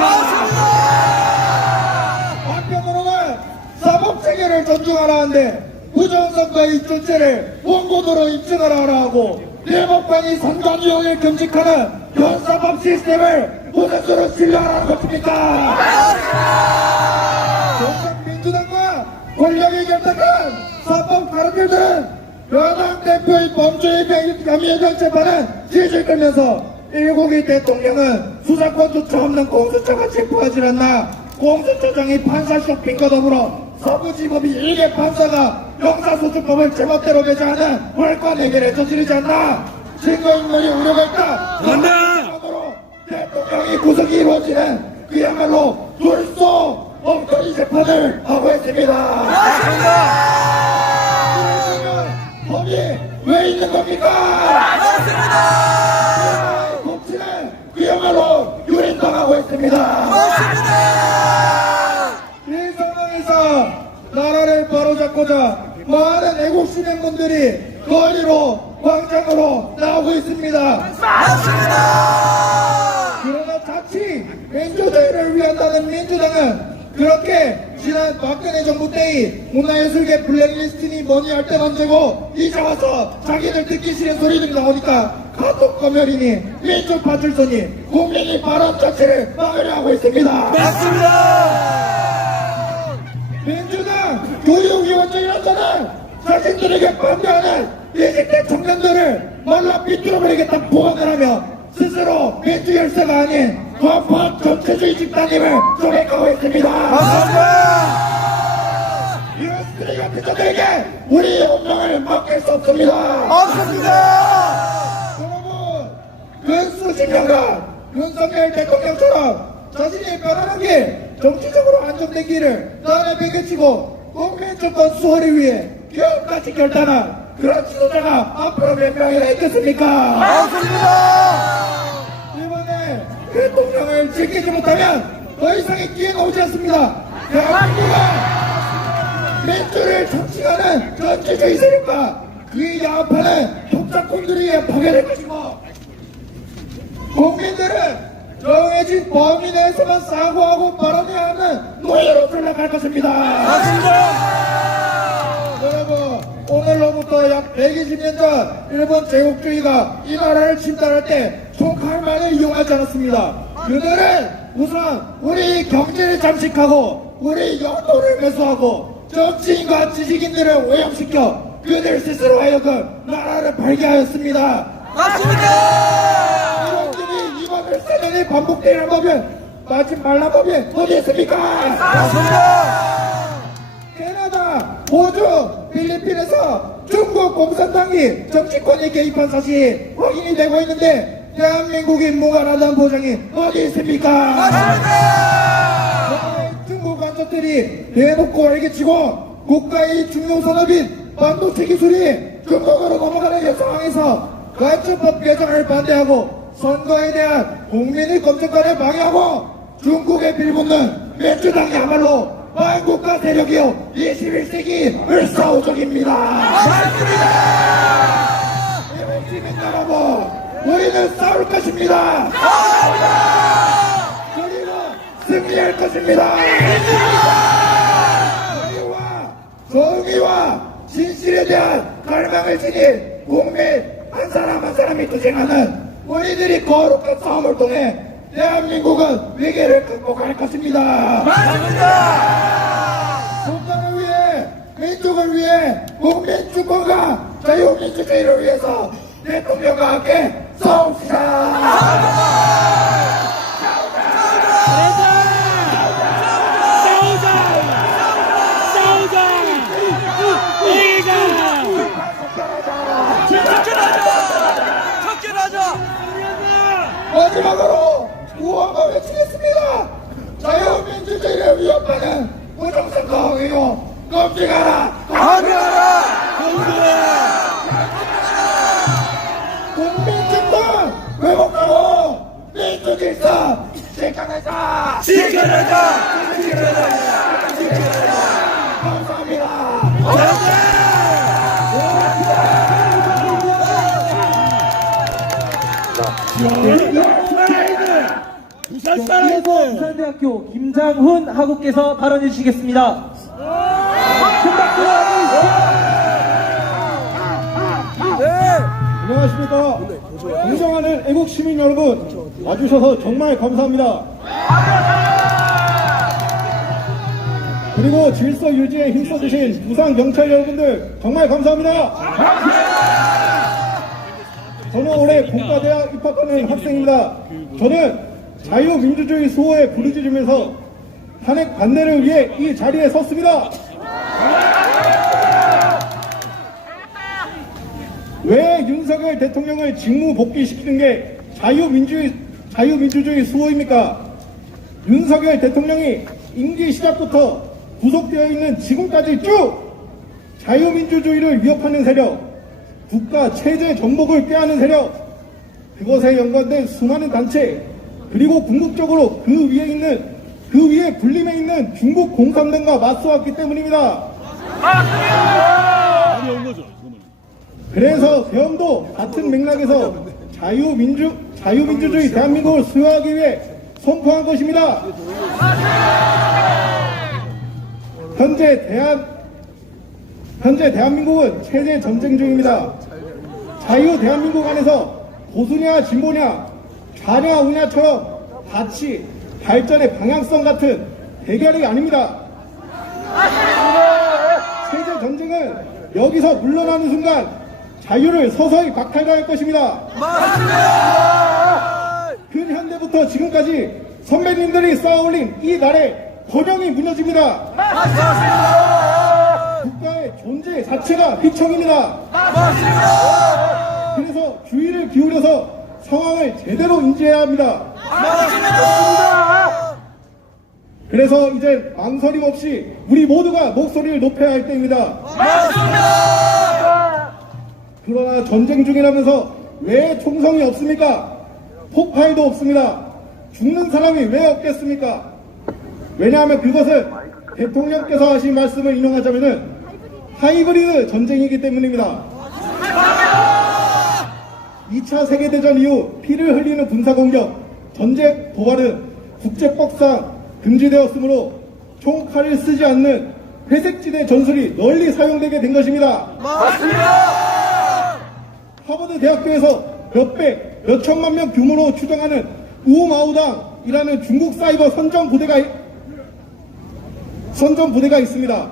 한편으로는 사법체계를 존중하라는데 부정선거의 존재를 원고도로 입증하라 하고 대법관이 선관위원을 금직하는 현사법 시스템을 무슨 수로 신뢰하라는 것입니까? 민주당과 권력이 결탁한 사법 가르들들은 여당 대표의 범죄에 혐의에 대한 재판은 질질 끌면서 일국의 대통령은 수사권조차 없는 공수처가 체포하지 않나 공수처장이 판사 쇼핑과 더불어 서부지법이 일개 판사가 형사소송법을 제멋대로 배제하는 월권 해결에 저지르지 않나 증거인멸이 우려가 있다. 그런데 대통령이 구속이 이루어지는 그야말로 불소 엉터리 재판을 하고 있습니다. 법이 왜 있는 겁니까? 복지는 있습니다. 이 상황에서 나라를 바로잡고자 많은 애국 시민분들이 거리로 광장으로 나오고 있습니다. 그러나 자칫 민주주의를 위한다는 민주당은 그렇게 지난 박근혜 정부 때의 문화예술계 블랙리스트니 뭐니 할 때 문제고 이제 와서 자기들 듣기 싫은 소리들이 나오니까 가족 검열이니 민주파 출선이 국민이 발언 자체를 막으려 하고 있습니다. 민주당 교육위원장이라서는 자신들에게 반대하는 20대 청년들을 말라 비틀어버리겠다 보관을 하며 스스로 민주열사가 아닌 좌파 전체주의 집단임을 조백하고 있습니다. 이런 쓰레기 같은 자들에게 우리의 운명을 맡길 수 없습니다. 여러분, 그 수십 년간 윤석열 대통령처럼 자신이 편안하게 정치적으로 안정된 길을 나라 베개치고 국민 주권 수호를 위해 결까지 결단한 그런 지도자가 앞으로 몇 명이나 있겠습니까? 이번에 대통령을 지키지 못하면 더 이상의 기회가 오지 않습니다. 대한민국은 민주를 정치하는 전체주의 세력과 그의 야합하는 독자꾼들이 파괴될 것이고 국민들은 정해진 범위 내에서만 사고하고 발언해야 하는 노예로 전락할 것입니다. 여러분, 오늘로부터 약 120년 전 일본 제국주의가 이 나라를 침탈할 때 총 칼만을 이용하지 않았습니다. 그들은 우선 우리 경제를 잠식하고 우리 영토를 매수하고 정치인과 지식인들을 오염시켜 그들 스스로 하여금 나라를 팔게 하였습니다. 이런 일이 이번 세년이 반복되는 법은 마치 말란 법이 어디 있습니까? 캐나다, 호주, 필리핀에서 중국 공산당이 정치권에 개입한 사실이 확인이 되고 있는데 대한민국이 무관하다는 보장이 어디 있습니까? 중국 간첩들이 대놓고 알개치고 국가의 중요 산업인 반도체 기술이 중국으로 넘어가는 상황에서 간첩법 개정을 반대하고 선거에 대한 국민의 검증관을 방해하고 중국에 빌붙는 민주당이야말로 반국가 세력이요 21세기 을사오적입니다. 시민 여러분, 우리는 싸울 것입니다. 그리고 승리할 것입니다. 자유와 정의와 진실에 대한 갈망을 지닌 국민 한 사람 한 사람이 투쟁하는 우리들이 거룩한 싸움을 통해 대한민국은 위기를 극복할 것입니다. 국가를 위해, 민족을 위해, 국민 주권과 자유민주주의를 위해서 대통령과 함께 싸웁시다. 마지막으로 구호가 외치겠습니다. 자유민주주의를 위협하는 부정선거 의혹 검증하라! 검증하라! 국민주권 회복하고 민주질서 지켜내자! 감사합니다. 부산대학교 김장훈 학우께서 발언해 주시겠습니다. 안녕하십니까. 존경하는 애국 시민 여러분, 와주셔서 정말 감사합니다. 그리고 질서 유지에 힘써주신 부산 경찰 여러분들 정말 감사합니다. 저는 올해 공과대학 입학하는 학생입니다. 저는 자유민주주의 수호에 부르짖으면서 탄핵 반대를 위해 이 자리에 섰습니다. 왜 윤석열 대통령을 직무 복귀시키는 게 자유민주주의 수호입니까? 윤석열 대통령이 임기 시작부터 구속되어 있는 지금까지 쭉 자유민주주의를 위협하는 세력, 국가 체제 전복을 꾀하는 세력, 그것에 연관된 수많은 단체, 그리고 궁극적으로 그 위에 군림해 있는 중국 공산당과 맞서왔기 때문입니다. 많이 온 거죠, 그러면. 그래서 계엄도 같은 맥락에서 자유민주주의 대한민국을 수호하기 위해 선포한 것입니다. 현재 대한민국은 체제 전쟁 중입니다. 자유 대한민국 안에서 보수냐 진보냐 좌냐 우냐처럼 가치 발전의 방향성 같은 대결이 아닙니다. 체제 전쟁은 여기서 물러나는 순간 자유를 서서히 박탈당할 것입니다. 근현대부터 지금까지 선배님들이 쌓아올린 이 나라의 번영이 무너집니다. 국가의 존재 자체가 휘청입니다. 그래서 주의를 기울여서 상황을 제대로 인지해야 합니다. 그래서 이제 망설임 없이 우리 모두가 목소리를 높여야 할 때입니다. 그러나 전쟁 중이라면서 왜 총성이 없습니까? 폭발도 없습니다. 죽는 사람이 왜 없겠습니까? 왜냐하면 그것은 대통령께서 하신 말씀을 인용하자면은 하이브리드 전쟁이기 때문입니다. 2차 세계대전 이후 피를 흘리는 군사공격, 전쟁 도발은 국제법상 금지되었으므로 총칼을 쓰지 않는 회색지대 전술이 널리 사용되게 된 것입니다. 하버드 대학교에서 몇 천만 명 규모로 추정하는 우마우당이라는 중국 사이버 선전 부대가 있습니다.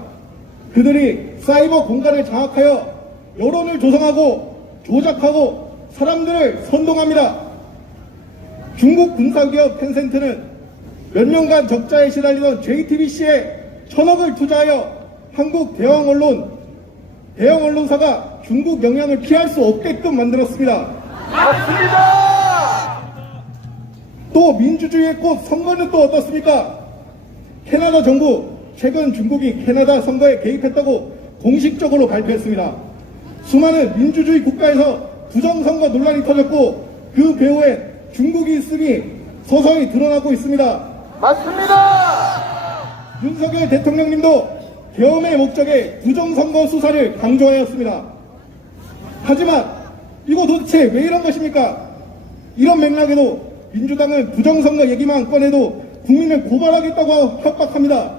그들이 사이버 공간을 장악하여 여론을 조성하고 조작하고 사람들을 선동합니다. 중국 군사기업 텐센트는 몇 년간 적자에 시달리던 JTBC에 1,000억을 투자하여 한국 대형 언론사가 중국 영향을 피할 수 없게끔 만들었습니다. 또 민주주의의 꽃 선거는 또 어떻습니까? 캐나다 정부 최근 중국이 캐나다 선거에 개입했다고 공식적으로 발표했습니다. 수많은 민주주의 국가에서 부정선거 논란이 터졌고 그 배후에 중국이 있음이 서서히 드러나고 있습니다. 윤석열 대통령님도 계엄의 목적에 부정선거 수사를 강조하였습니다. 하지만 이거 도대체 왜 이런 것입니까? 이런 맥락에도 민주당은 부정선거 얘기만 꺼내도 국민을 고발하겠다고 협박합니다.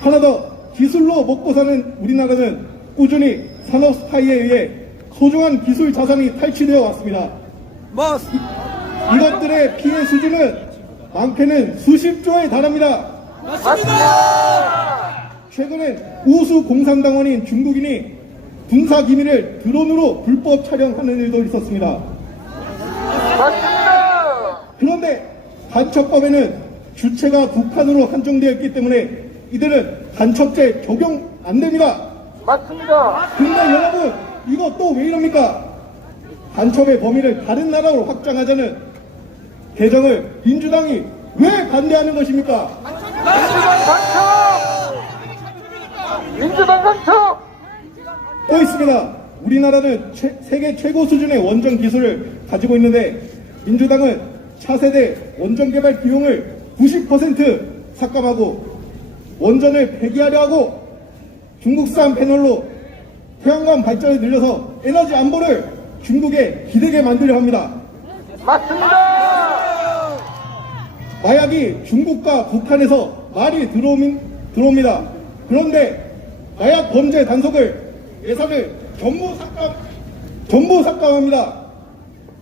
하나 더, 기술로 먹고 사는 우리나라는 꾸준히 산업 스파이에 의해 소중한 기술 자산이 탈취되어 왔습니다. 이것들의 피해 수준은 많게는 수십조에 달합니다. 최근엔 우수 공산당원인 중국인이 군사 기밀을 드론으로 불법 촬영하는 일도 있었습니다. 그런데 간첩법에는 주체가 북한으로 한정되어 있기 때문에 이들은 간첩죄 적용 안 됩니다. 근데 여러분, 이거 또 왜 이럽니까? 간첩의 범위를 다른 나라로 확장하자는 개정을 민주당이 왜 반대하는 것입니까? 민주당 간첩! 또 있습니다. 우리나라는 세계 최고 수준의 원전 기술을 가지고 있는데 민주당은 차세대 원전 개발 비용을 90% 삭감하고 원전을 폐기하려 하고 중국산 패널로 태양광 발전을 늘려서 에너지 안보를 중국에 기대게 만들려 합니다. 마약이 중국과 북한에서 많이 들어옵니다. 그런데 마약 범죄 단속을 예산을 전부 삭감합니다.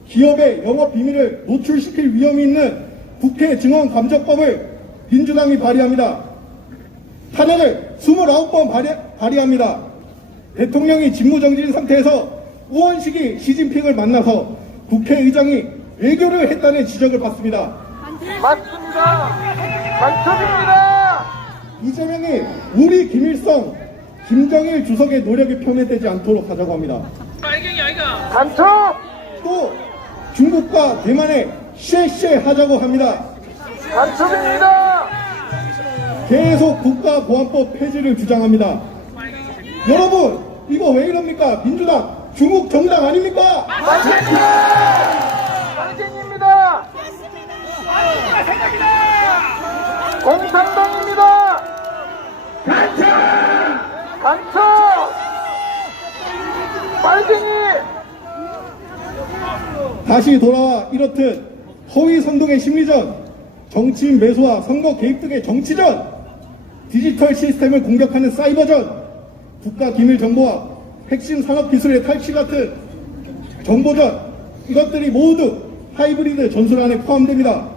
기업의 영업 비밀을 노출시킬 위험이 있는 국회 증언감정법을 민주당이 발의합니다. 탄핵을 29번 발의합니다. 대통령이 직무정지인 상태에서 우원식이 시진핑을 만나서 국회의장이 외교를 했다는 지적을 받습니다. 간첩입니다. 이재명이 우리 김일성, 김정일 주석의 노력이 표면되지 않도록 하자고 합니다. 간첩! 또 중국과 대만에 쉐쉐 하자고 합니다. 간첩입니다. 계속 국가보안법 폐지를 주장합니다. 여러분, 이거 왜 이럽니까? 민주당 중국 정당 아닙니까? 공산당입니다. 간첩! 빨갱이! 다시 돌아와 이렇듯 허위 선동의 심리전, 정치인 매수와 선거 개입 등의 정치전, 디지털 시스템을 공격하는 사이버전, 국가 기밀 정보와 핵심 산업 기술의 탈취 같은 정보전, 이것들이 모두 하이브리드 전술 안에 포함됩니다.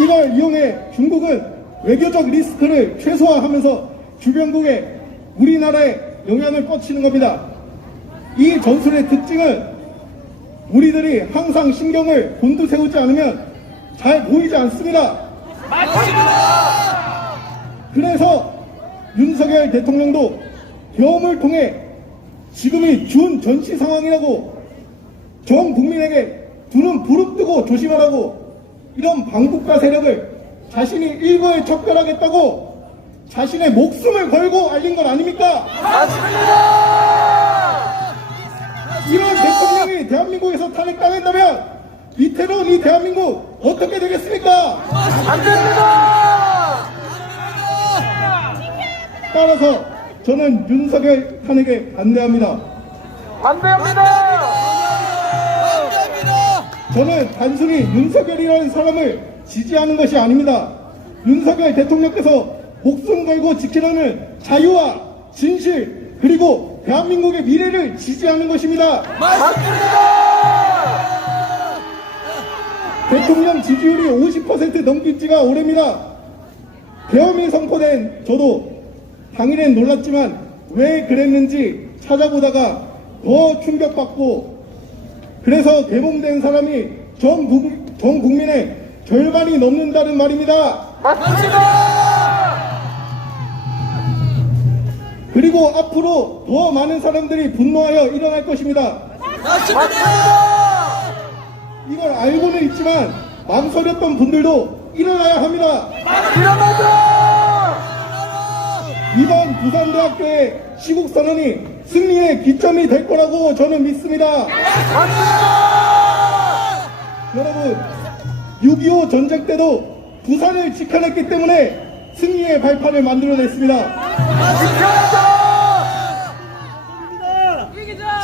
이걸 이용해 중국은 외교적 리스크를 최소화하면서 주변국에 우리나라에 영향을 뻗치는 겁니다. 이 전술의 특징은 우리들이 항상 신경을 곤두세우지 않으면 잘 보이지 않습니다. 그래서 윤석열 대통령도 계엄을 통해 지금이 준 전시 상황이라고 전 국민에게 두 눈 부릅뜨고 조심하라고 이런 반국가 세력을 자신이 일거에 척결하겠다고 자신의 목숨을 걸고 알린 건 아닙니까? 이런 대통령이 대한민국에서 탄핵당한다면 이태로운 이 대한민국 어떻게 되겠습니까? 안 됩니다! 따라서 저는 윤석열 탄핵에 반대합니다. 반대합니다! 저는 단순히 윤석열이라는 사람을 지지하는 것이 아닙니다. 윤석열 대통령께서 목숨 걸고 지키려는 자유와 진실 그리고 대한민국의 미래를 지지하는 것입니다. 맞습니다! 대통령 지지율이 50% 넘긴 지가 오래입니다. 계엄이 선포된 저도 당일엔 놀랐지만 왜 그랬는지 찾아보다가 더 충격받고 그래서 개봉된 사람이 전 국민의 절반이 넘는다는 말입니다. 맞습니다! 그리고 앞으로 더 많은 사람들이 분노하여 일어날 것입니다. 맞습니다! 이걸 알고는 있지만 망설였던 분들도 일어나야 합니다. 일어나자! 이번 부산대학교의 시국선언이 승리의 기점이 될 거라고 저는 믿습니다. 여러분, 6.25 전쟁 때도 부산을 지켜냈기 때문에 승리의 발판을 만들어냈습니다.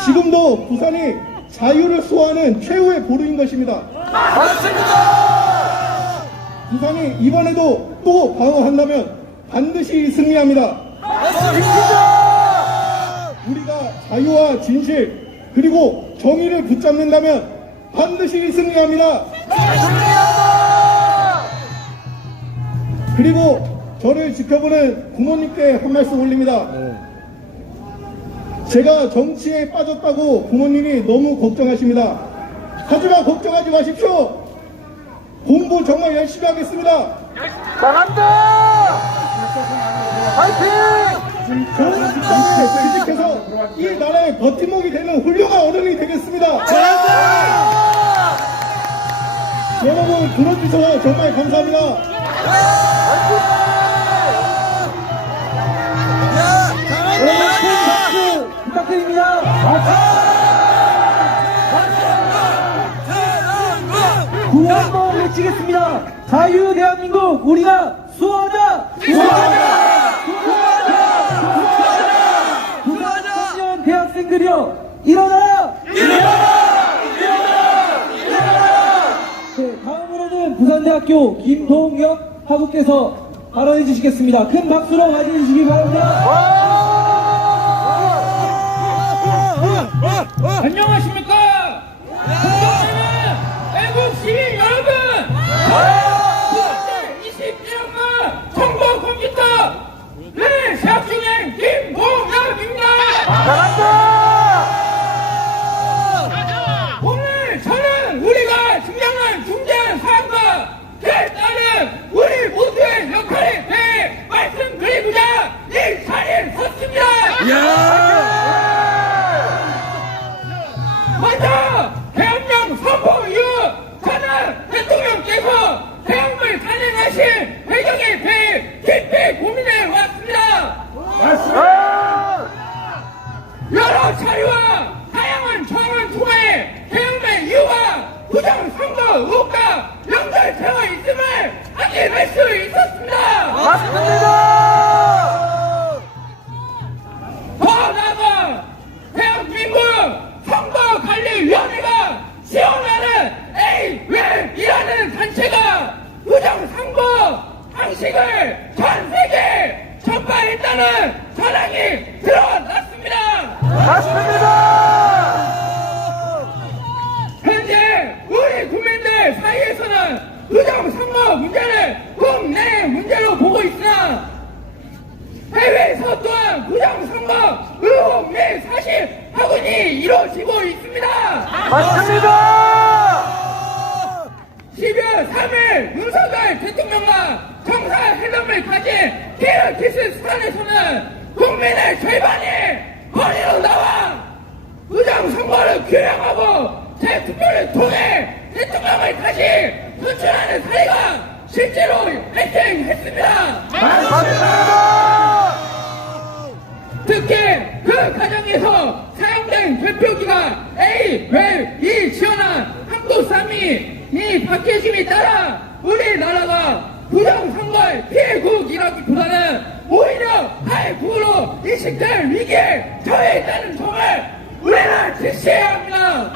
지금도 부산이 자유를 수호하는 최후의 보루인 것입니다. 부산이 이번에도 또 방어한다면 반드시 승리합니다. 우리가 자유와 진실 그리고 정의를 붙잡는다면 반드시 승리합니다. 그리고 저를 지켜보는 부모님께 한 말씀 올립니다. 제가 정치에 빠졌다고 부모님이 너무 걱정하십니다. 하지만 걱정하지 마십시오. 공부 정말 열심히 하겠습니다. 잘한다! 화이팅! 좋은 직장에 취직해서 이 나라의 버팀목이 되는 훌륭한 어른이 되겠습니다. 여러분 들어주셔서 정말 감사합니다. 여러분 큰 박수 부탁드립니다. 구원도 외치겠습니다. 자유 대한민국 우리가 수호하자! 부산 대학생들이여 일어나라! 네, 다음으로는 부산대학교 김동혁 학우께서 발언해 주시겠습니다. 큰 박수로 맞이해 주시기 바랍니다. 안녕하십니까? 존경하는 애국 시민 여러분! 21학번 정보 컴퓨터 시학중행 김동혁입니다! 오늘 저는 우리가 증명한 중대한 사안과 그에 따른 우리 모두의 역할에 대해 말씀드리고자 이 자리에 섰습니다! 먼저 대한민국 선거 방식을 전 세계에 전파했다는 전황이 드러났습니다. 현재 우리 국민들 사이에서는 부정선거 문제를 국내 문제로 보고 있으나 해외에서 또한 부정선거 의혹 및 사실 확인이 이루어지고 있습니다. 맞습니다. 12월 3일 윤석열 대통령과 정상회담을 가진 키르기스스탄에서는 국민의 절반이 거리로 나와 부정선거를 규명하고 재투표를 통해 대통령을 다시 선출하는 사례가 실제로 발생했습니다. 특히 그 과정에서 사용된 개표기가 A, 웹, 이 지원한 한국3이 박해심에 따라 우리나라가 부정선거의 피해국이라기보다는 오히려 탈국으로 인식될 위기에 처해 있다는 점을 우리는 지시해야 합니다.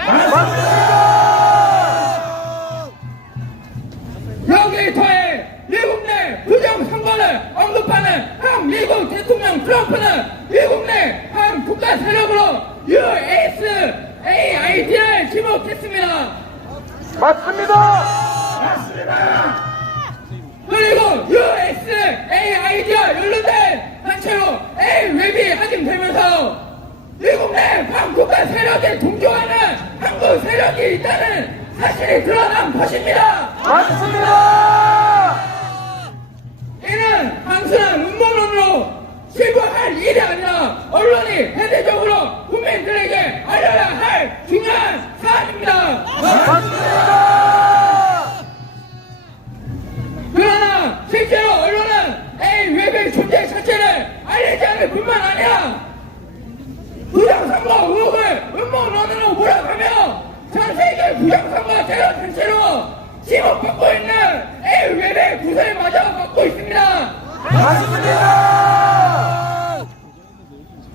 여기에 더해 미국 내 부정선거를 언급하는 한 미국 대통령 트럼프는 미국 내 한 국가 세력으로 USAID를 지목했습니다. 그리고 USAID와 연루된 단체로 A웹이 확인되면서 미국 내 반국가 세력에 동조하는 한국 세력이 있다는 사실이 드러난 것입니다. 이는 단순한 음모론으로 실구할 일이 아니라 언론이 대대적으로 국민들에게 알려야 할 중요한 사안입니다. 그러나 실제로 언론은 A웹의 존재 자체를 알리지 않을 뿐만 아니라 부정선거 의혹을 음모론으로 몰아가며 전 세계 부정선거 테러 단체로 지목받고 있는 A웹의 구설을 마저 받고 있습니다.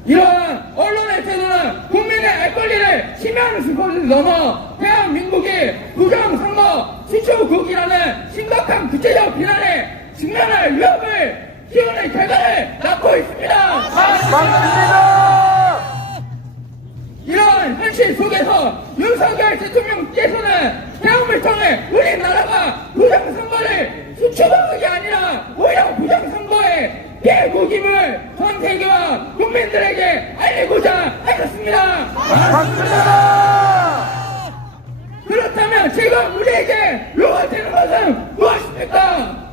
이러한 언론의 태도는 국민의 알 권리를 침해하는 것을 넘어 대한민국이 부정선거 수초국이라는 심각한 구체적 비난에 직면할 위협을 키우는 결과를 낳고 있습니다. 이러한 현실 속에서 윤석열 대통령께서는 대응을 통해 우리나라가 부정선거를 수초국이 아니라 오히려 부정선거의 피해국임을 전 세계와 국민들에게 알리고자 하셨습니다. 그렇다면 지금 우리에게 요구되는 것은 무엇입니까?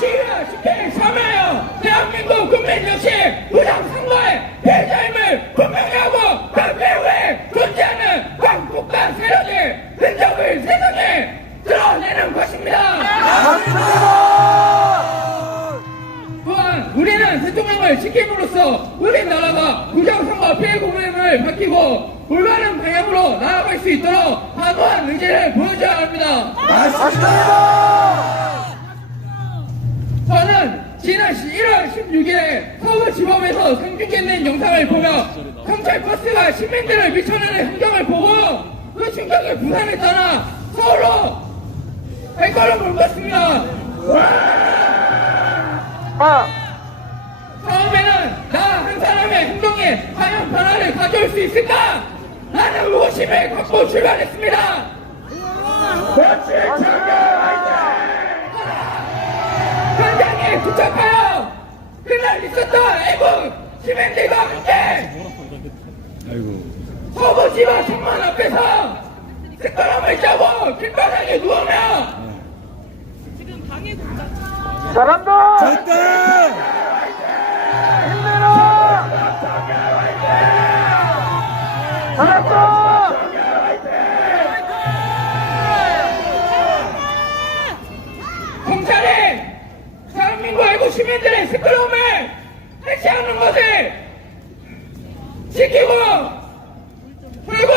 시위와 집회에 참여하여 대한민국 국민 역시 부정선거의 피해자임을 분명히 하고 그 배후에 존재하는 반국가 세력의 흔적을 세상에 드러내는 것입니다. 또한 우리는 대통령을 지킴으로써 우리나라가 부정선거 피해국임을 밝히고 올바른 방향으로 나아갈 수 있도록 과도한 의지를 보여줘야 합니다. 저는 지난 1월 16일에 서울지법에서 생중계된 영상을 보며 경찰 버스가 시민들을 밀쳐내는 행정을 보고 그 충격에 부산에 떠나 서울로 발걸음을 옮겼습니다. 처음에는 나 한 사람의 행동이 과연 변화를 가져올 수 있을까? 라는 의구심을 갖고 출발했습니다. 현장에 도착하여 그날 있었던 애국 시민들과 함께 서부지방 정문 앞에서 색바람을 짜고 길바닥에 누우며 경찰이 대한민국 애국 시민들의 시끄러움을 해체하는 것을 지키고 그리고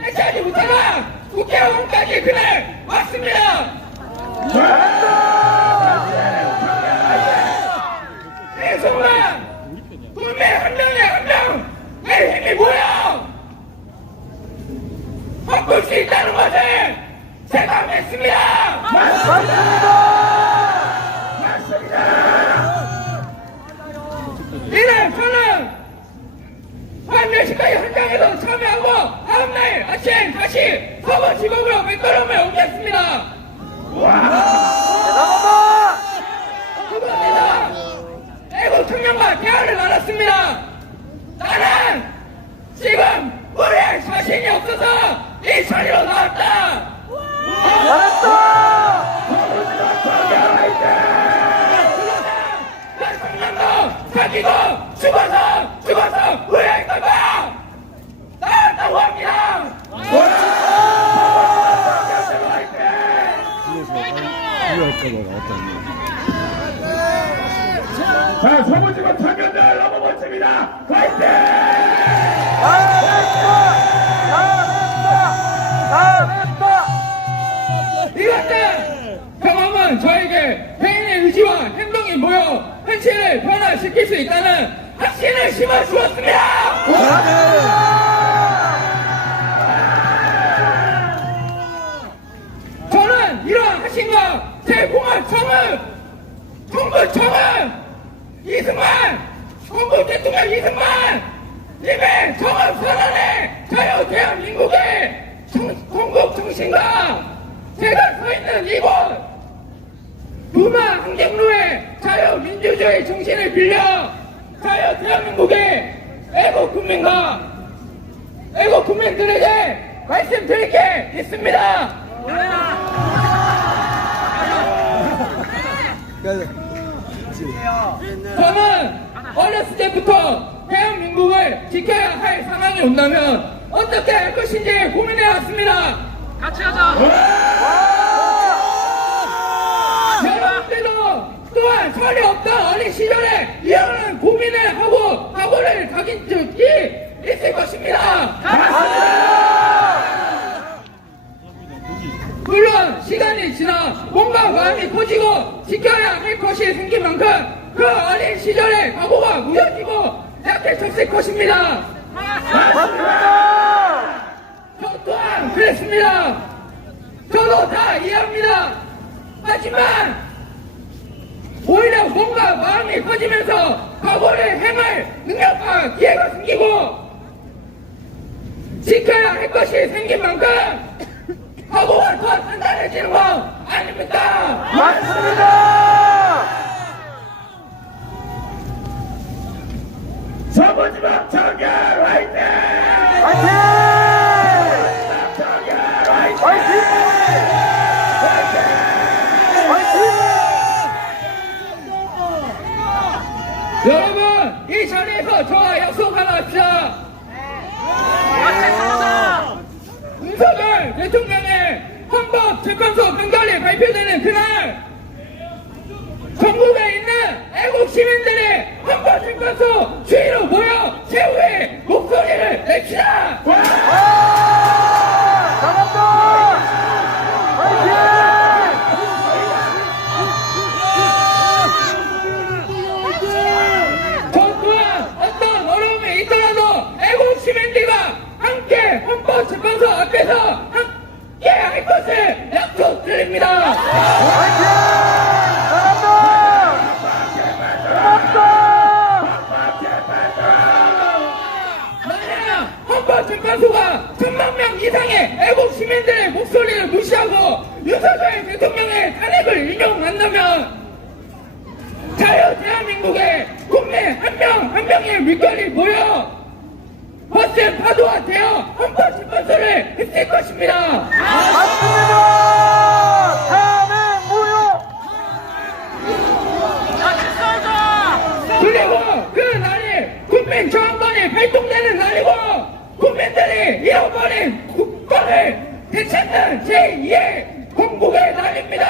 해체하지 못하다 국회의원까지 그날 왔습니다. 이 순간 국민의 50억으로 백걸음을 옮겼습니다. 그겁니다. 애국 청년과 대화를 나눴습니다. 나는 지금 우리의 자신이 없어서 이 자리로 나왔다. 난 청년도 사귀고 죽어서 후회할 거다. 나왔다고 합니다. 후회할까봐 나왔다는 자, 서부지구 청년들 너무 멋집니다. 파이팅! 이것은 경험은 저에게 개인의 의지와 행동이 모여 현실을 변화시킬 수 있다는 확신을 심어주었습니다. 저는 이러한 확신과 제 공화청을 정부청은 이승만 정부 대통령 이승만 님의 정원 선언에 자유 대한민국의 전국 정신과 제가 서 있는 이곳 부마 한경로의 자유민주주의 정신을 빌려 자유 대한민국의 애국 국민들에게 말씀드릴 게 있습니다. 저는 어렸을 때부터 대한민국을 지켜야 할 상황이 온다면 어떻게 할 것인지 고민해왔습니다. 같이 가자. 여러분들도 또한 철이 없던 어린 시절에 이런 고민을 하고 각오를 가진 적이 있을 것입니다. 물론 시간이 지나 몸과 마음이 커지고 지켜야 할 것이 생긴 만큼 그 어린 시절의 각오가 무뎌지고 약해졌을 것입니다. 저 또한 그랬습니다. 저도 다 이해합니다. 하지만 오히려 몸과 마음이 커지면서 각오를 행할 능력과 기회가 생기고 지켜야 할 것이 생긴 만큼 각오가 더 단단해지는 거 아닙니까? 맞습니다! 서부지방 청년 화이팅! 화이팅! 청년 화이팅! 화이팅! 여러분 이 자리에서 저와 약속 하나 합시다. 윤석열 대통령의 헌법재판소 판결이 발표되는 그날 전국에 있는 애국 시민들이 헌법재판소 주위로 모여 최후의 목소리를 냅시다. 저 또한 어떤 어려움이 있더라도 애국 시민들과 함께 헌법재판소 앞에서 함께 할 것을 약속드립니다. 만약 헌법재판소가 1000만 명 이상의 애국 시민들의 목소리를 무시하고 윤석열 대통령의 탄핵을 인용한다면 자유 대한민국의 국민 한 명 한 명의 물결이 모여 거센 파도가 되어 헌법재판소를 휩쓸 것입니다. 그리고 그 날이 국민 저항권이 발동되는 날이고 국민들이 잃어버린 국권을 되찾는 제2의 건국의 날입니다.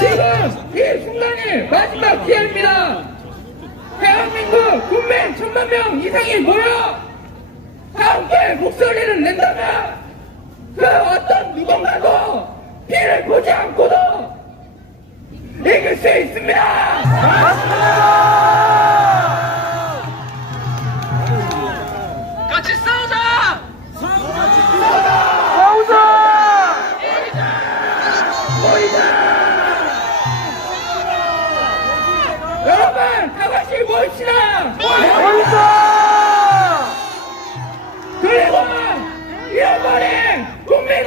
지금 이 순간이 마지막 기회입니다. 대한민국 국민 1000만 명 이상이 모여 함께 목소리를 낸다면 그 어떤 누군가도 피를 보지 않고도 이길 수 있습니다. 같이 싸우자! 여러분 다 같이 모입시다.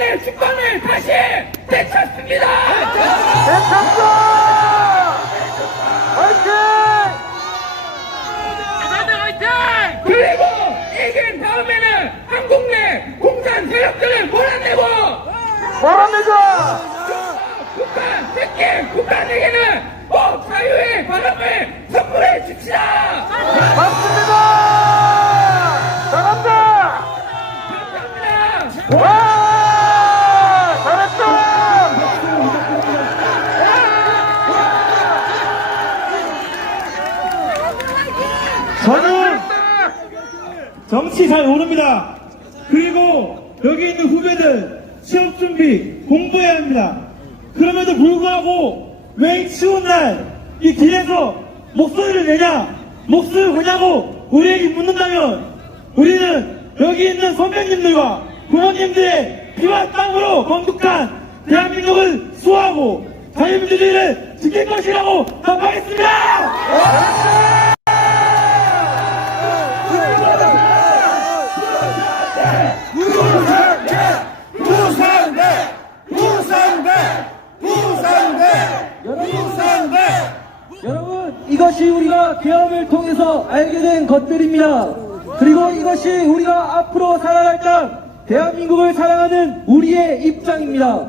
우리의 주권을 다시 되찾습니다. 그리고 이긴 다음에는 한국 내 공산 세력들을 몰아내고 북한에게는 꼭 자유의 바람을 선물해 줍시다. 맞습니다. 잘한다. 감사합니다. 저는 정치 잘 모릅니다. 그리고 여기 있는 후배들 시험 준비 공부해야 합니다. 그럼에도 불구하고 왜 이 추운 날 이 길에서 목소리를 내냐, 목소리를 보냐고 우리에게 묻는다면 우리는 여기 있는 선배님들과 부모님들의 피와 땀으로 건국한 대한민국을 수호하고 자유민주주의를 지킬 것이라고 답하겠습니다. 여러분, 이것이 우리가 계엄을 통해서 알게 된 것들입니다. 그리고 이것이 우리가 앞으로 살아갈 땅 대한민국을 사랑하는 우리의 입장입니다.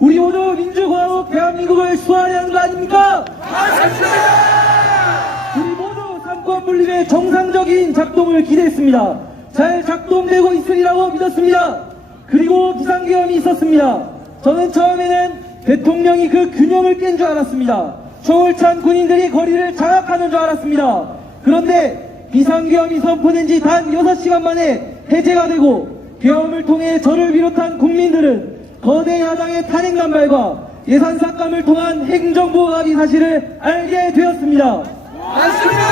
우리 모두 민주공화국 대한민국을 수호하려 하는 거 아닙니까? 우리 모두 삼권 분립의 정상적인 작동을 기대했습니다. 잘 작동되고 있으리라고 믿었습니다. 그리고 비상계엄이 있었습니다. 저는 처음에는 대통령이 그 균형을 깬 줄 알았습니다. 총을 찬 군인들이 거리를 장악하는 줄 알았습니다. 그런데 비상계엄이 선포된 지 단 6시간 만에 해제가 되고 계엄을 통해 저를 비롯한 국민들은 거대 야당의 탄핵 남발과 예산 삭감을 통한 행정부 합의 사실을 알게 되었습니다. 맞습니다.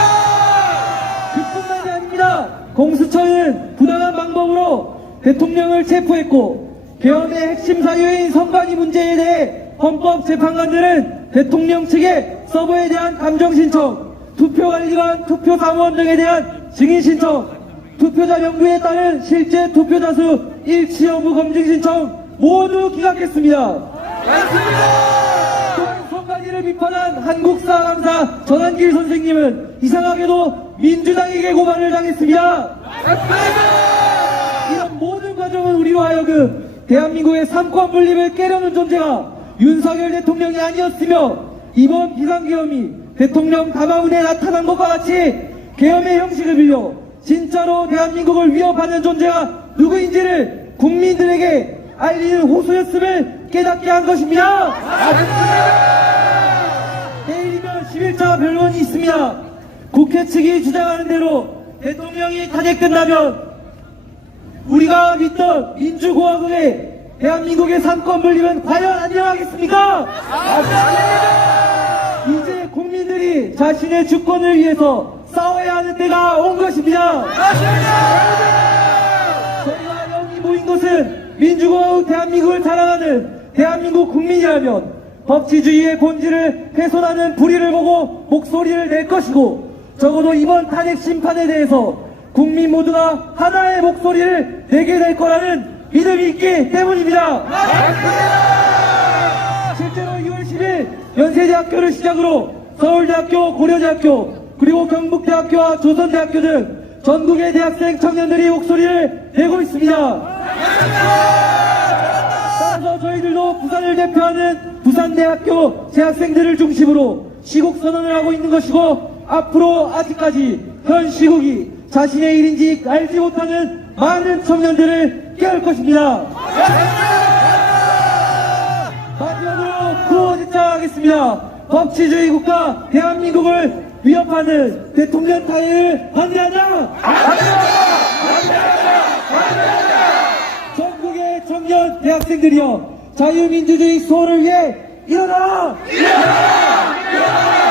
그뿐만이 아닙니다. 공수처는 부당한 방법으로 대통령을 체포했고 계엄의 핵심 사유인 선관위 문제에 대해 헌법재판관들은 대통령 측의 서버에 대한 감정 신청, 투표관리관, 투표사무원 등에 대한 증인 신청, 투표자 명부에 따른 실제 투표자 수 일치 여부 검증 신청 모두 기각했습니다. 맞습니다. 또한 선관위를 비판한 한국사 강사 전한길 선생님은 이상하게도 민주당에게 고발을 당했습니다. 맞습니다. 이런 모든 과정은 우리로 하여금 대한민국의 삼권 분립을 깨려는 존재가 윤석열 대통령이 아니었으며 이번 비상계엄이 대통령 담화문에 나타난 것과 같이 계엄의 형식을 빌려 진짜로 대한민국을 위협하는 존재가 누구인지를 국민들에게 알리는 호소였음을 깨닫게 한 것입니다. 내일이면 11차 변론이 있습니다. 국회 측이 주장하는 대로 대통령이 탄핵된다면 우리가 믿던 민주공화국의 대한민국의 삼권 분립은 과연 안녕하겠습니까? 이제 국민들이 자신의 주권을 위해서 싸워야 하는 때가 온 것입니다. 저희가 여기 모인 것은 민주공화국 대한민국을 사랑하는 대한민국 국민이라면 법치주의의 본질을 훼손하는 불의를 보고 목소리를 낼 것이고 적어도 이번 탄핵 심판에 대해서 국민 모두가 하나의 목소리를 내게 될 거라는 믿음이 있기 때문입니다. 실제로 2월 10일 연세대학교를 시작으로 서울대학교, 고려대학교, 그리고 경북대학교와 조선대학교 등 전국의 대학생 청년들이 목소리를 내고 있습니다. 따라서 저희들도 부산을 대표하는 부산대학교 재학생들을 중심으로 시국선언을 하고 있는 것이고 앞으로 아직까지 현 시국이 자신의 일인지 알지 못하는 많은 청년들을 깨울 것입니다. 마지막으로 구호 제창하겠습니다. 법치주의 국가 대한민국을 위협하는 대통령 탄핵을 반대하자! 전국의 청년 대학생들이여 자유민주주의 수호를 위해 일어나! 일어나! 일어나!